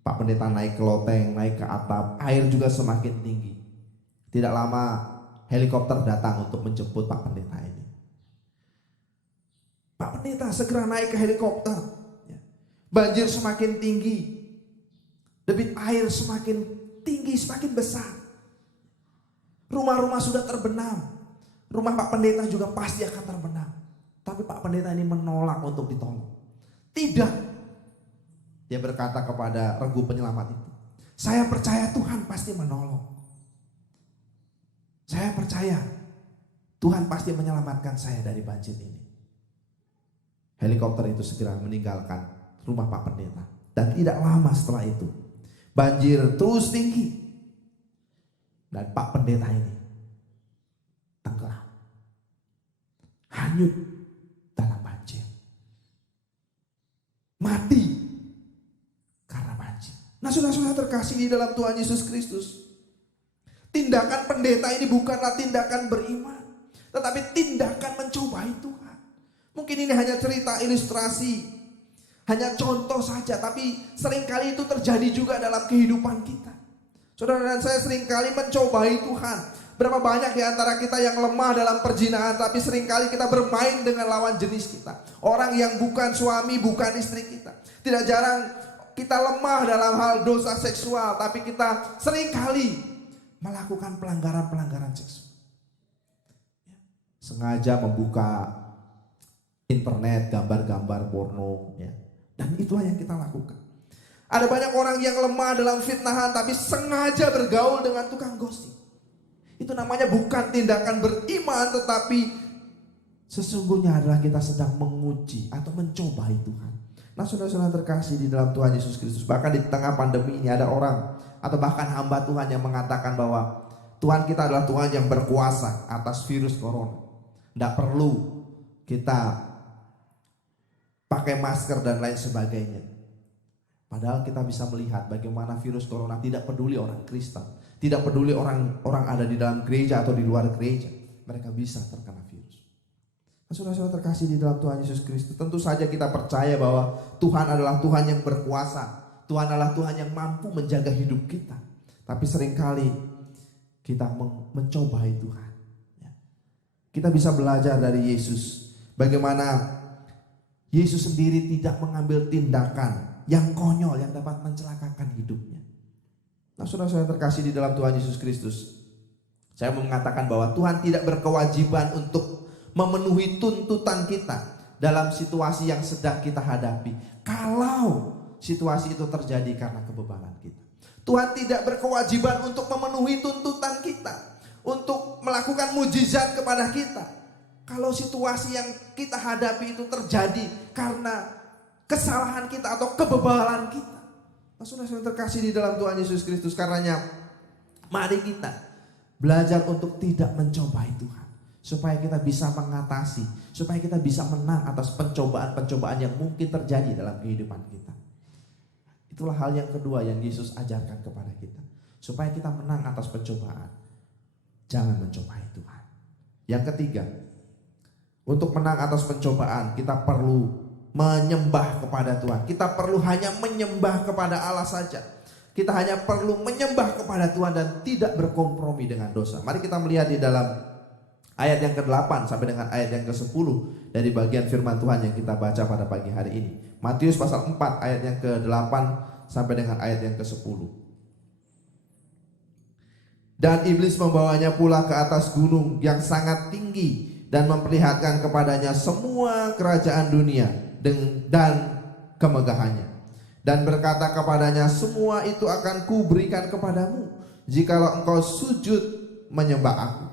Pak pendeta naik ke loteng, naik ke atap, air juga semakin tinggi. Tidak lama helikopter datang untuk menjemput Pak pendeta ini. Pak pendeta segera naik ke helikopter. Banjir semakin tinggi, debit air semakin tinggi, semakin besar. Rumah-rumah sudah terbenam. Rumah Pak pendeta juga pasti akan terbenam. Tapi Pak pendeta ini menolak untuk ditolong. Tidak. Dia berkata kepada regu penyelamat itu, saya percaya Tuhan pasti menolong. Saya percaya Tuhan pasti menyelamatkan saya dari banjir ini. Helikopter itu segera meninggalkan rumah Pak pendeta. Dan tidak lama setelah itu, banjir terus tinggi. Dan Pak pendeta ini tenggelam, hanyut dalam banjir, mati karena banjir. Nah saudara-saudara terkasih di dalam Tuhan Yesus Kristus, tindakan pendeta ini bukanlah tindakan beriman, tetapi tindakan mencobai Tuhan. Mungkin ini hanya cerita ilustrasi, hanya contoh saja, tapi seringkali itu terjadi juga dalam kehidupan kita. Saudara dan saya seringkali mencobai Tuhan. Berapa banyak di antara kita yang lemah dalam perzinahan, tapi seringkali kita bermain dengan lawan jenis kita. Orang yang bukan suami, bukan istri kita. Tidak jarang kita lemah dalam hal dosa seksual, tapi kita seringkali melakukan pelanggaran-pelanggaran seksual. Sengaja membuka internet, gambar-gambar porno, ya. Dan itulah yang kita lakukan. Ada banyak orang yang lemah dalam fitnahan, tapi sengaja bergaul dengan tukang gosip. Itu namanya bukan tindakan beriman, tetapi sesungguhnya adalah kita sedang menguji atau mencobai Tuhan. Nah saudara-saudara terkasih di dalam Tuhan Yesus Kristus, bahkan di tengah pandemi ini ada orang atau bahkan hamba Tuhan yang mengatakan bahwa Tuhan kita adalah Tuhan yang berkuasa atas virus corona. Tidak perlu kita pakai masker dan lain sebagainya. Padahal kita bisa melihat bagaimana virus corona tidak peduli orang Kristen, tidak peduli orang ada di dalam gereja atau di luar gereja, mereka bisa terkena virus. Nah, saudara-saudara terkasih di dalam Tuhan Yesus Kristus, tentu saja kita percaya bahwa Tuhan adalah Tuhan yang berkuasa, Tuhan adalah Tuhan yang mampu menjaga hidup kita. Tapi seringkali kita mencobai Tuhan. Kita bisa belajar dari Yesus, bagaimana Yesus sendiri tidak mengambil tindakan yang konyol yang dapat mencelakakan hidupnya. Nah saudara-saudara terkasih di dalam Tuhan Yesus Kristus, saya mau mengatakan bahwa Tuhan tidak berkewajiban untuk memenuhi tuntutan kita dalam situasi yang sedang kita hadapi, kalau situasi itu terjadi karena kebebalan kita. Tuhan tidak berkewajiban untuk memenuhi tuntutan kita, untuk melakukan mujizat kepada kita, kalau situasi yang kita hadapi itu terjadi karena kesalahan kita atau kebebalan kita. Nah, saudara-saudara terkasih di dalam Tuhan Yesus Kristus, karenanya mari kita belajar untuk tidak mencobai Tuhan, supaya kita bisa mengatasi, supaya kita bisa menang atas pencobaan-pencobaan yang mungkin terjadi dalam kehidupan kita. Itulah hal yang kedua yang Yesus ajarkan kepada kita, supaya kita menang atas pencobaan. Jangan mencobai Tuhan. Yang ketiga, untuk menang atas pencobaan, kita perlu menyembah kepada Tuhan. Kita perlu hanya menyembah kepada Allah saja. Kita hanya perlu menyembah kepada Tuhan dan tidak berkompromi dengan dosa. Mari kita melihat di dalam ayat yang ke-8 sampai dengan ayat yang ke-10 dari bagian firman Tuhan yang kita baca pada pagi hari ini. Matius pasal 4 ayat yang ke-8 sampai dengan ayat yang ke-10. Dan iblis membawanya pula ke atas gunung yang sangat tinggi dan memperlihatkan kepadanya semua kerajaan dunia dan kemegahannya. Dan berkata kepadanya, semua itu akan kuberikan kepadamu jikalau engkau sujud menyembah aku.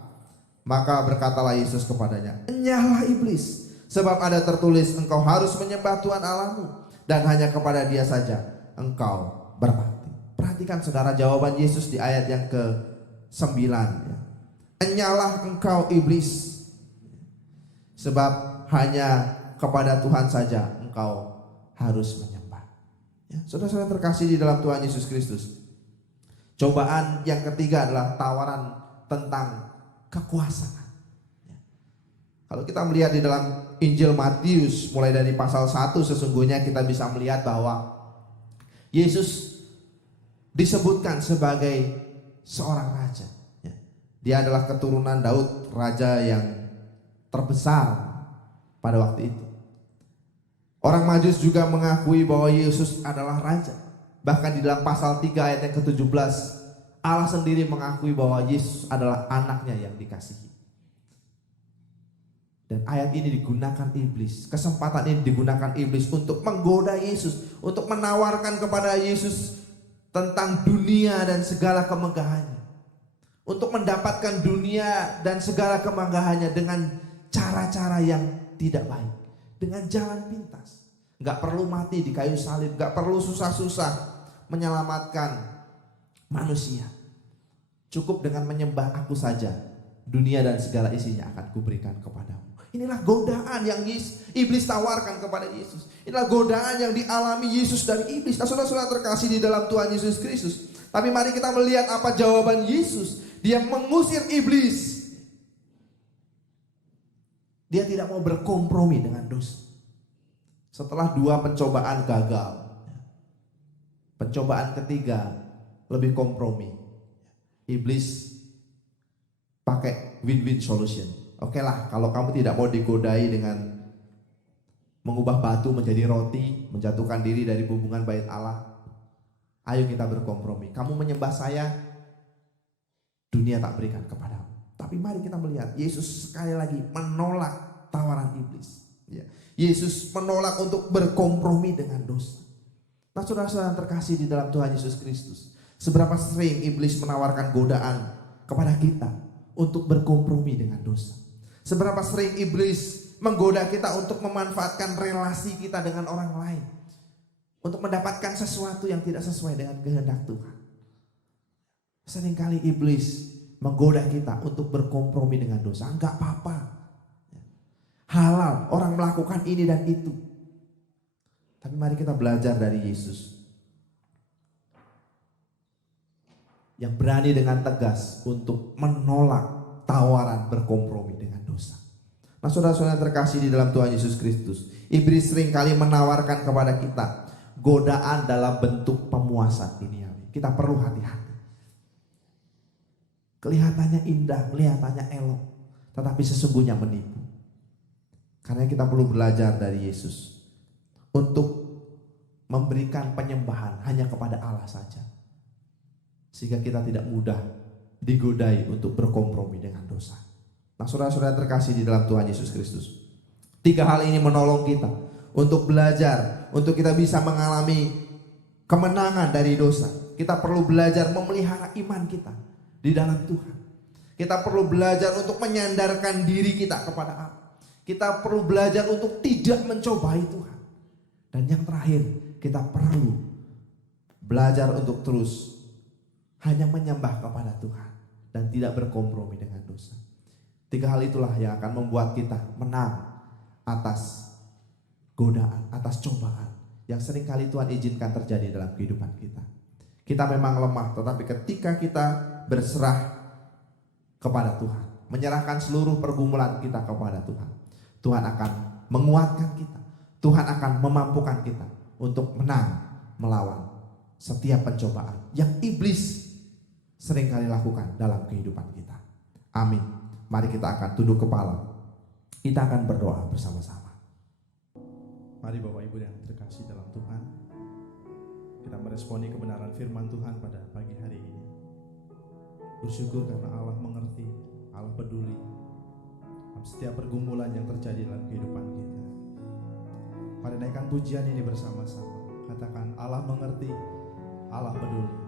Maka berkatalah Yesus kepadanya, enyahlah iblis, sebab ada tertulis engkau harus menyembah Tuhan Allahmu dan hanya kepada Dia saja engkau berbakti. Perhatikan saudara jawaban Yesus di ayat yang ke-9 ya. Enyahlah engkau iblis, sebab hanya kepada Tuhan saja engkau harus menyembah. Ya, saudara-saudara terkasih di dalam Tuhan Yesus Kristus, cobaan yang ketiga adalah tawaran tentang kekuasaan. Ya. Kalau kita melihat di dalam Injil Matius mulai dari pasal 1, sesungguhnya kita bisa melihat bahwa Yesus disebutkan sebagai seorang raja. Ya. Dia adalah keturunan Daud, raja yang terbesar pada waktu itu. Orang Majus juga mengakui bahwa Yesus adalah raja. Bahkan di dalam pasal 3 ayat yang ke-17, Allah sendiri mengakui bahwa Yesus adalah anaknya yang dikasihi. Dan ayat ini digunakan iblis, kesempatan ini digunakan iblis untuk menggoda Yesus, untuk menawarkan kepada Yesus tentang dunia dan segala kemegahannya, untuk mendapatkan dunia dan segala kemegahannya dengan cara-cara yang tidak baik, dengan jalan pintas. Gak perlu mati di kayu salib, gak perlu susah-susah menyelamatkan manusia. Cukup dengan menyembah aku saja, dunia dan segala isinya akan kuberikan kepadamu. Inilah godaan yang iblis tawarkan kepada Yesus. Inilah godaan yang dialami Yesus dari iblis. Nah, saudara-saudara terkasih di dalam Tuhan Yesus Kristus, tapi mari kita melihat apa jawaban Yesus. Dia mengusir iblis. Dia tidak mau berkompromi dengan dosa. Setelah 2 pencobaan gagal, pencobaan ketiga lebih kompromi. Iblis pakai win-win solution. Oke lah, kalau kamu tidak mau digodai dengan mengubah batu menjadi roti, menjatuhkan diri dari hubungan bait Allah, ayo kita berkompromi. Kamu menyembah saya, dunia tak berikan kepadamu. Tapi mari kita melihat Yesus sekali lagi menolak tawaran iblis. Ya. Yesus menolak untuk berkompromi dengan dosa. Nah, saudara-saudara terkasih di dalam Tuhan Yesus Kristus, seberapa sering iblis menawarkan godaan kepada kita untuk berkompromi dengan dosa? Seberapa sering iblis menggoda kita untuk memanfaatkan relasi kita dengan orang lain, untuk mendapatkan sesuatu yang tidak sesuai dengan kehendak Tuhan? Seringkali iblis menggoda kita untuk berkompromi dengan dosa. Enggak apa-apa, halal orang melakukan ini dan itu. Tapi mari kita belajar dari Yesus yang berani dengan tegas untuk menolak tawaran berkompromi dengan dosa. Nah, saudara-saudara terkasih di dalam Tuhan Yesus Kristus, iblis sering kali menawarkan kepada kita godaan dalam bentuk pemuasan duniawi. Kita perlu hati-hati. Kelihatannya indah, kelihatannya elok, tetapi sesungguhnya menipu. Karena kita perlu belajar dari Yesus untuk memberikan penyembahan hanya kepada Allah saja, sehingga kita tidak mudah digodai untuk berkompromi dengan dosa. Nah, saudara-saudara terkasih di dalam Tuhan Yesus Kristus, 3 hal ini menolong kita untuk belajar, untuk kita bisa mengalami kemenangan dari dosa. Kita perlu belajar memelihara iman kita di dalam Tuhan. Kita perlu belajar untuk menyandarkan diri kita kepada Allah. Kita perlu belajar untuk tidak mencobai Tuhan. Dan yang terakhir, kita perlu belajar untuk terus hanya menyembah kepada Tuhan dan tidak berkompromi dengan dosa. 3 hal itulah yang akan membuat kita menang atas godaan, atas cobaan yang seringkali Tuhan izinkan terjadi dalam kehidupan kita. Kita memang lemah, tetapi ketika kita berserah kepada Tuhan, menyerahkan seluruh pergumulan kita kepada Tuhan, Tuhan akan menguatkan kita. Tuhan akan memampukan kita untuk menang melawan setiap pencobaan yang iblis seringkali lakukan dalam kehidupan kita. Amin. Mari kita akan tunduk kepala. Kita akan berdoa bersama-sama. Mari Bapak Ibu yang terkasih dalam Tuhan, kita meresponi kebenaran firman Tuhan pada pagi hari ini. Bersyukur karena Allah mengerti, Allah peduli dalam setiap pergumulan yang terjadi dalam kehidupan kita. Mari naikkan pujian ini bersama-sama. Katakan, Allah mengerti, Allah peduli.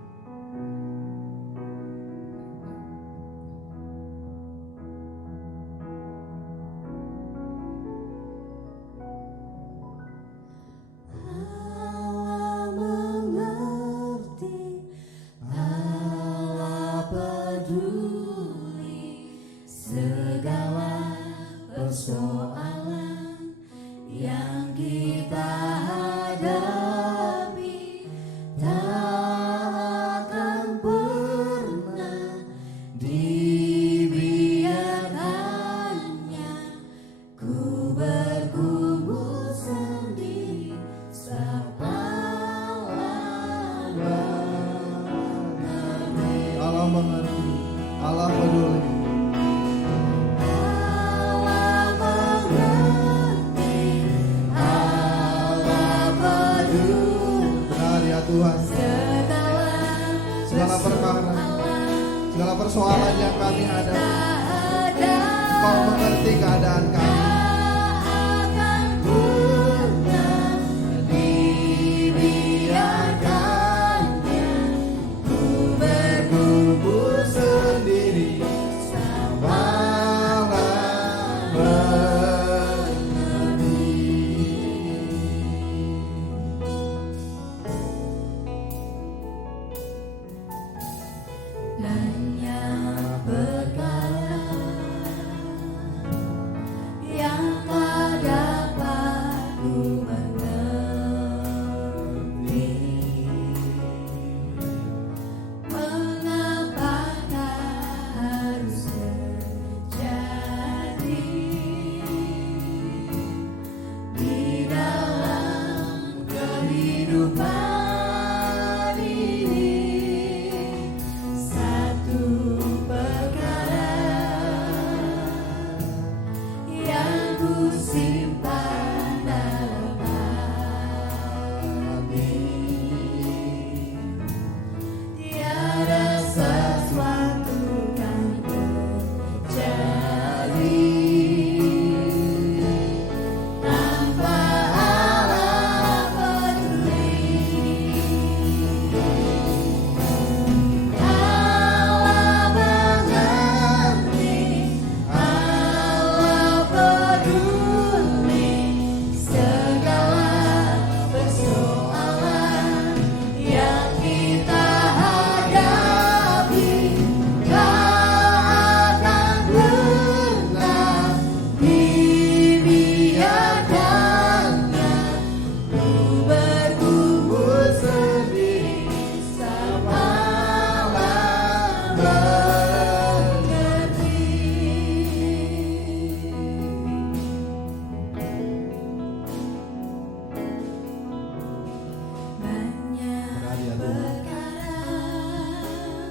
Persoalan yang kita hadapi tak akan pernah dibiarkannya. Ku bergumul sendiri sebab Allah mengerti, Allah peduli. Tuhan, segala perkara, segala persoalan yang kami hadapi, Kau mengerti keadaan kami.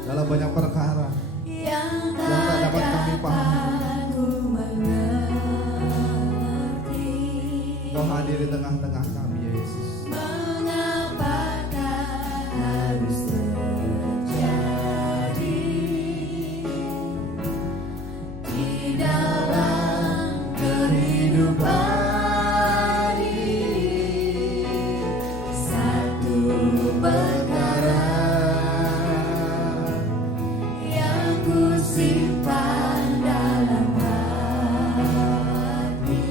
Dalam banyak perkara yang tak dapat kami pahami, Kau hadir di tengah-tengah kami, ya Yesus. Mengapakah harus terjadi di dalam kehidupan ini? Satu perkara yang ku simpan dalam hati,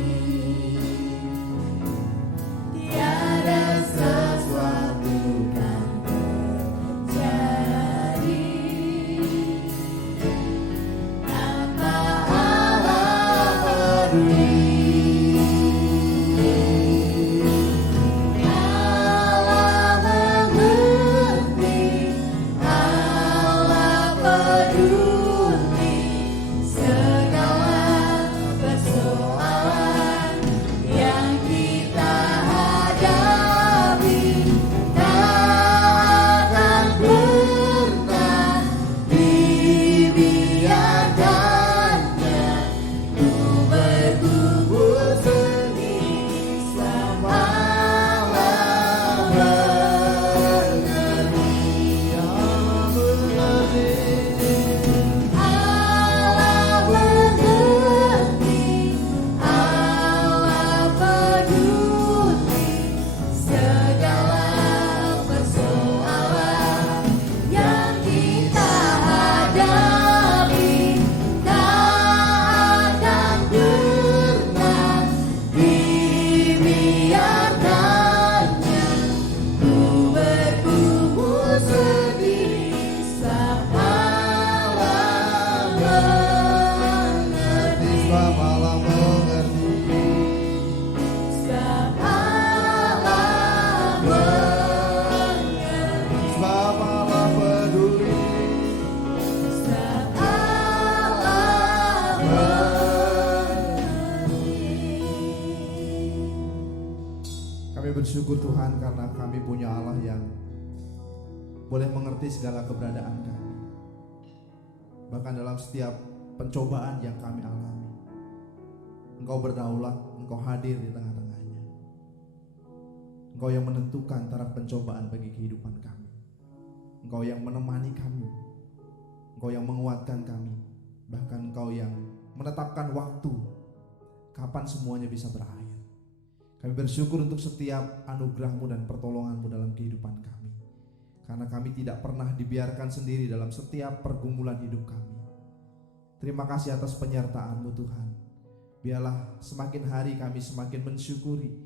bersyukur Tuhan karena kami punya Allah yang boleh mengerti segala keberadaan kami. Bahkan dalam setiap pencobaan yang kami alami, Engkau berdaulat, Engkau hadir di tengah-tengahnya. Engkau yang menentukan taraf pencobaan bagi kehidupan kami. Engkau yang menemani kami, Engkau yang menguatkan kami. Bahkan Engkau yang menetapkan waktu kapan semuanya bisa berakhir. Kami bersyukur untuk setiap anugerah-Mu dan pertolongan-Mu dalam kehidupan kami. Karena kami tidak pernah dibiarkan sendiri dalam setiap pergumulan hidup kami. Terima kasih atas penyertaan-Mu Tuhan. Biarlah semakin hari kami semakin mensyukuri,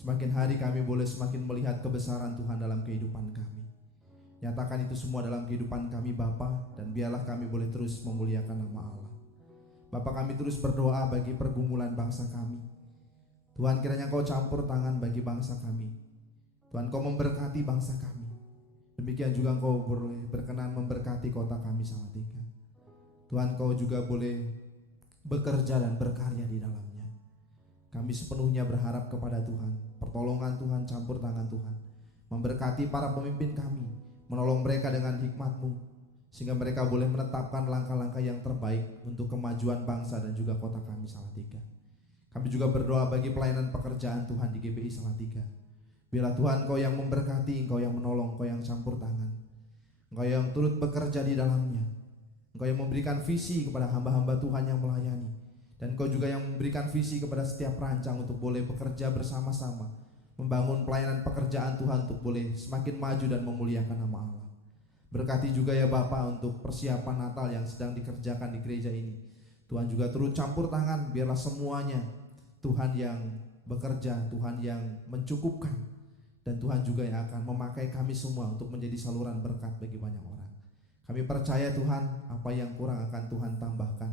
semakin hari kami boleh semakin melihat kebesaran Tuhan dalam kehidupan kami. Nyatakan itu semua dalam kehidupan kami Bapa, dan biarlah kami boleh terus memuliakan nama Allah. Bapa, kami terus berdoa bagi pergumulan bangsa kami. Tuhan, kiranya Kau campur tangan bagi bangsa kami. Tuhan, Kau memberkati bangsa kami. Demikian juga Kau boleh berkenan memberkati kota kami Salatiga. Tuhan, Kau juga boleh bekerja dan berkarya di dalamnya. Kami sepenuhnya berharap kepada Tuhan, pertolongan Tuhan, campur tangan Tuhan, memberkati para pemimpin kami, menolong mereka dengan hikmat-Mu, sehingga mereka boleh menetapkan langkah-langkah yang terbaik untuk kemajuan bangsa dan juga kota kami Salatiga. Kami juga berdoa bagi pelayanan pekerjaan Tuhan di GBI Salatiga. Biarlah Tuhan Kau yang memberkati, Engkau yang menolong, Engkau yang campur tangan, Engkau yang turut bekerja di dalamnya, Engkau yang memberikan visi kepada hamba-hamba Tuhan yang melayani, dan Engkau juga yang memberikan visi kepada setiap rancang untuk boleh bekerja bersama-sama, membangun pelayanan pekerjaan Tuhan untuk boleh semakin maju dan memuliakan nama Allah. Berkati juga ya Bapa untuk persiapan Natal yang sedang dikerjakan di gereja ini. Tuhan juga turut campur tangan, biarlah semuanya Tuhan yang bekerja, Tuhan yang mencukupkan, dan Tuhan juga yang akan memakai kami semua untuk menjadi saluran berkat bagi banyak orang. Kami percaya Tuhan, apa yang kurang akan Tuhan tambahkan,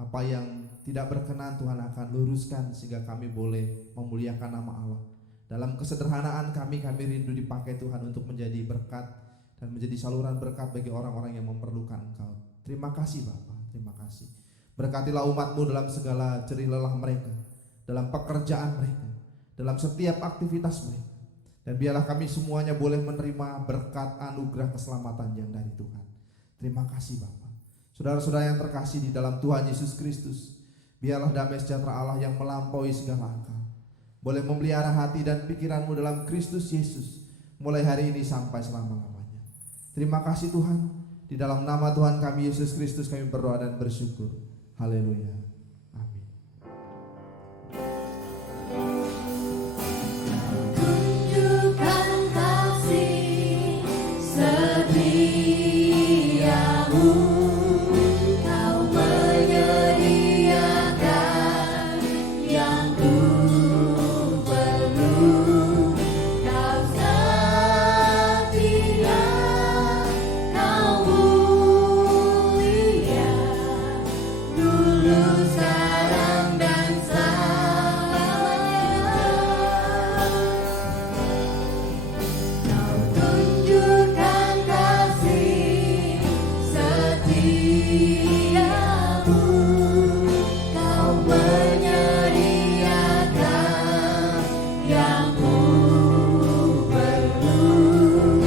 apa yang tidak berkenan Tuhan akan luruskan, sehingga kami boleh memuliakan nama Allah. Dalam kesederhanaan kami rindu dipakai Tuhan untuk menjadi berkat dan menjadi saluran berkat bagi orang-orang yang memerlukan Engkau. Terima kasih Bapa, terima kasih. Berkatilah umat-Mu dalam segala jerih lelah mereka, dalam pekerjaan mereka, dalam setiap aktivitas mereka. Dan biarlah kami semuanya boleh menerima berkat anugerah keselamatan yang dari Tuhan. Terima kasih Bapa. Saudara-saudara yang terkasih di dalam Tuhan Yesus Kristus, biarlah damai sejahtera Allah yang melampaui segala akal boleh memelihara hati dan pikiranmu dalam Kristus Yesus mulai hari ini sampai selama-lamanya. Terima kasih Tuhan. Di dalam nama Tuhan kami Yesus Kristus kami berdoa dan bersyukur. Haleluya. Amin. Tunjukkan kasih setiamu, Kau menyediakan yang ku perlu, Kau setia, Kau mulia, dulu sekarang dan selamanya. Kau tunjukkan kasih setiamu, Kau menyediakan yang ku perlu,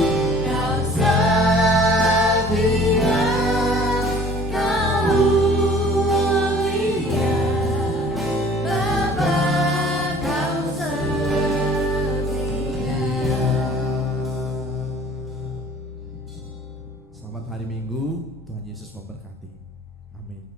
Kau setia, Kau mulia, Bapa Kau setia. Selamat hari Minggu, Tuhan Yesus memberkati. Amin.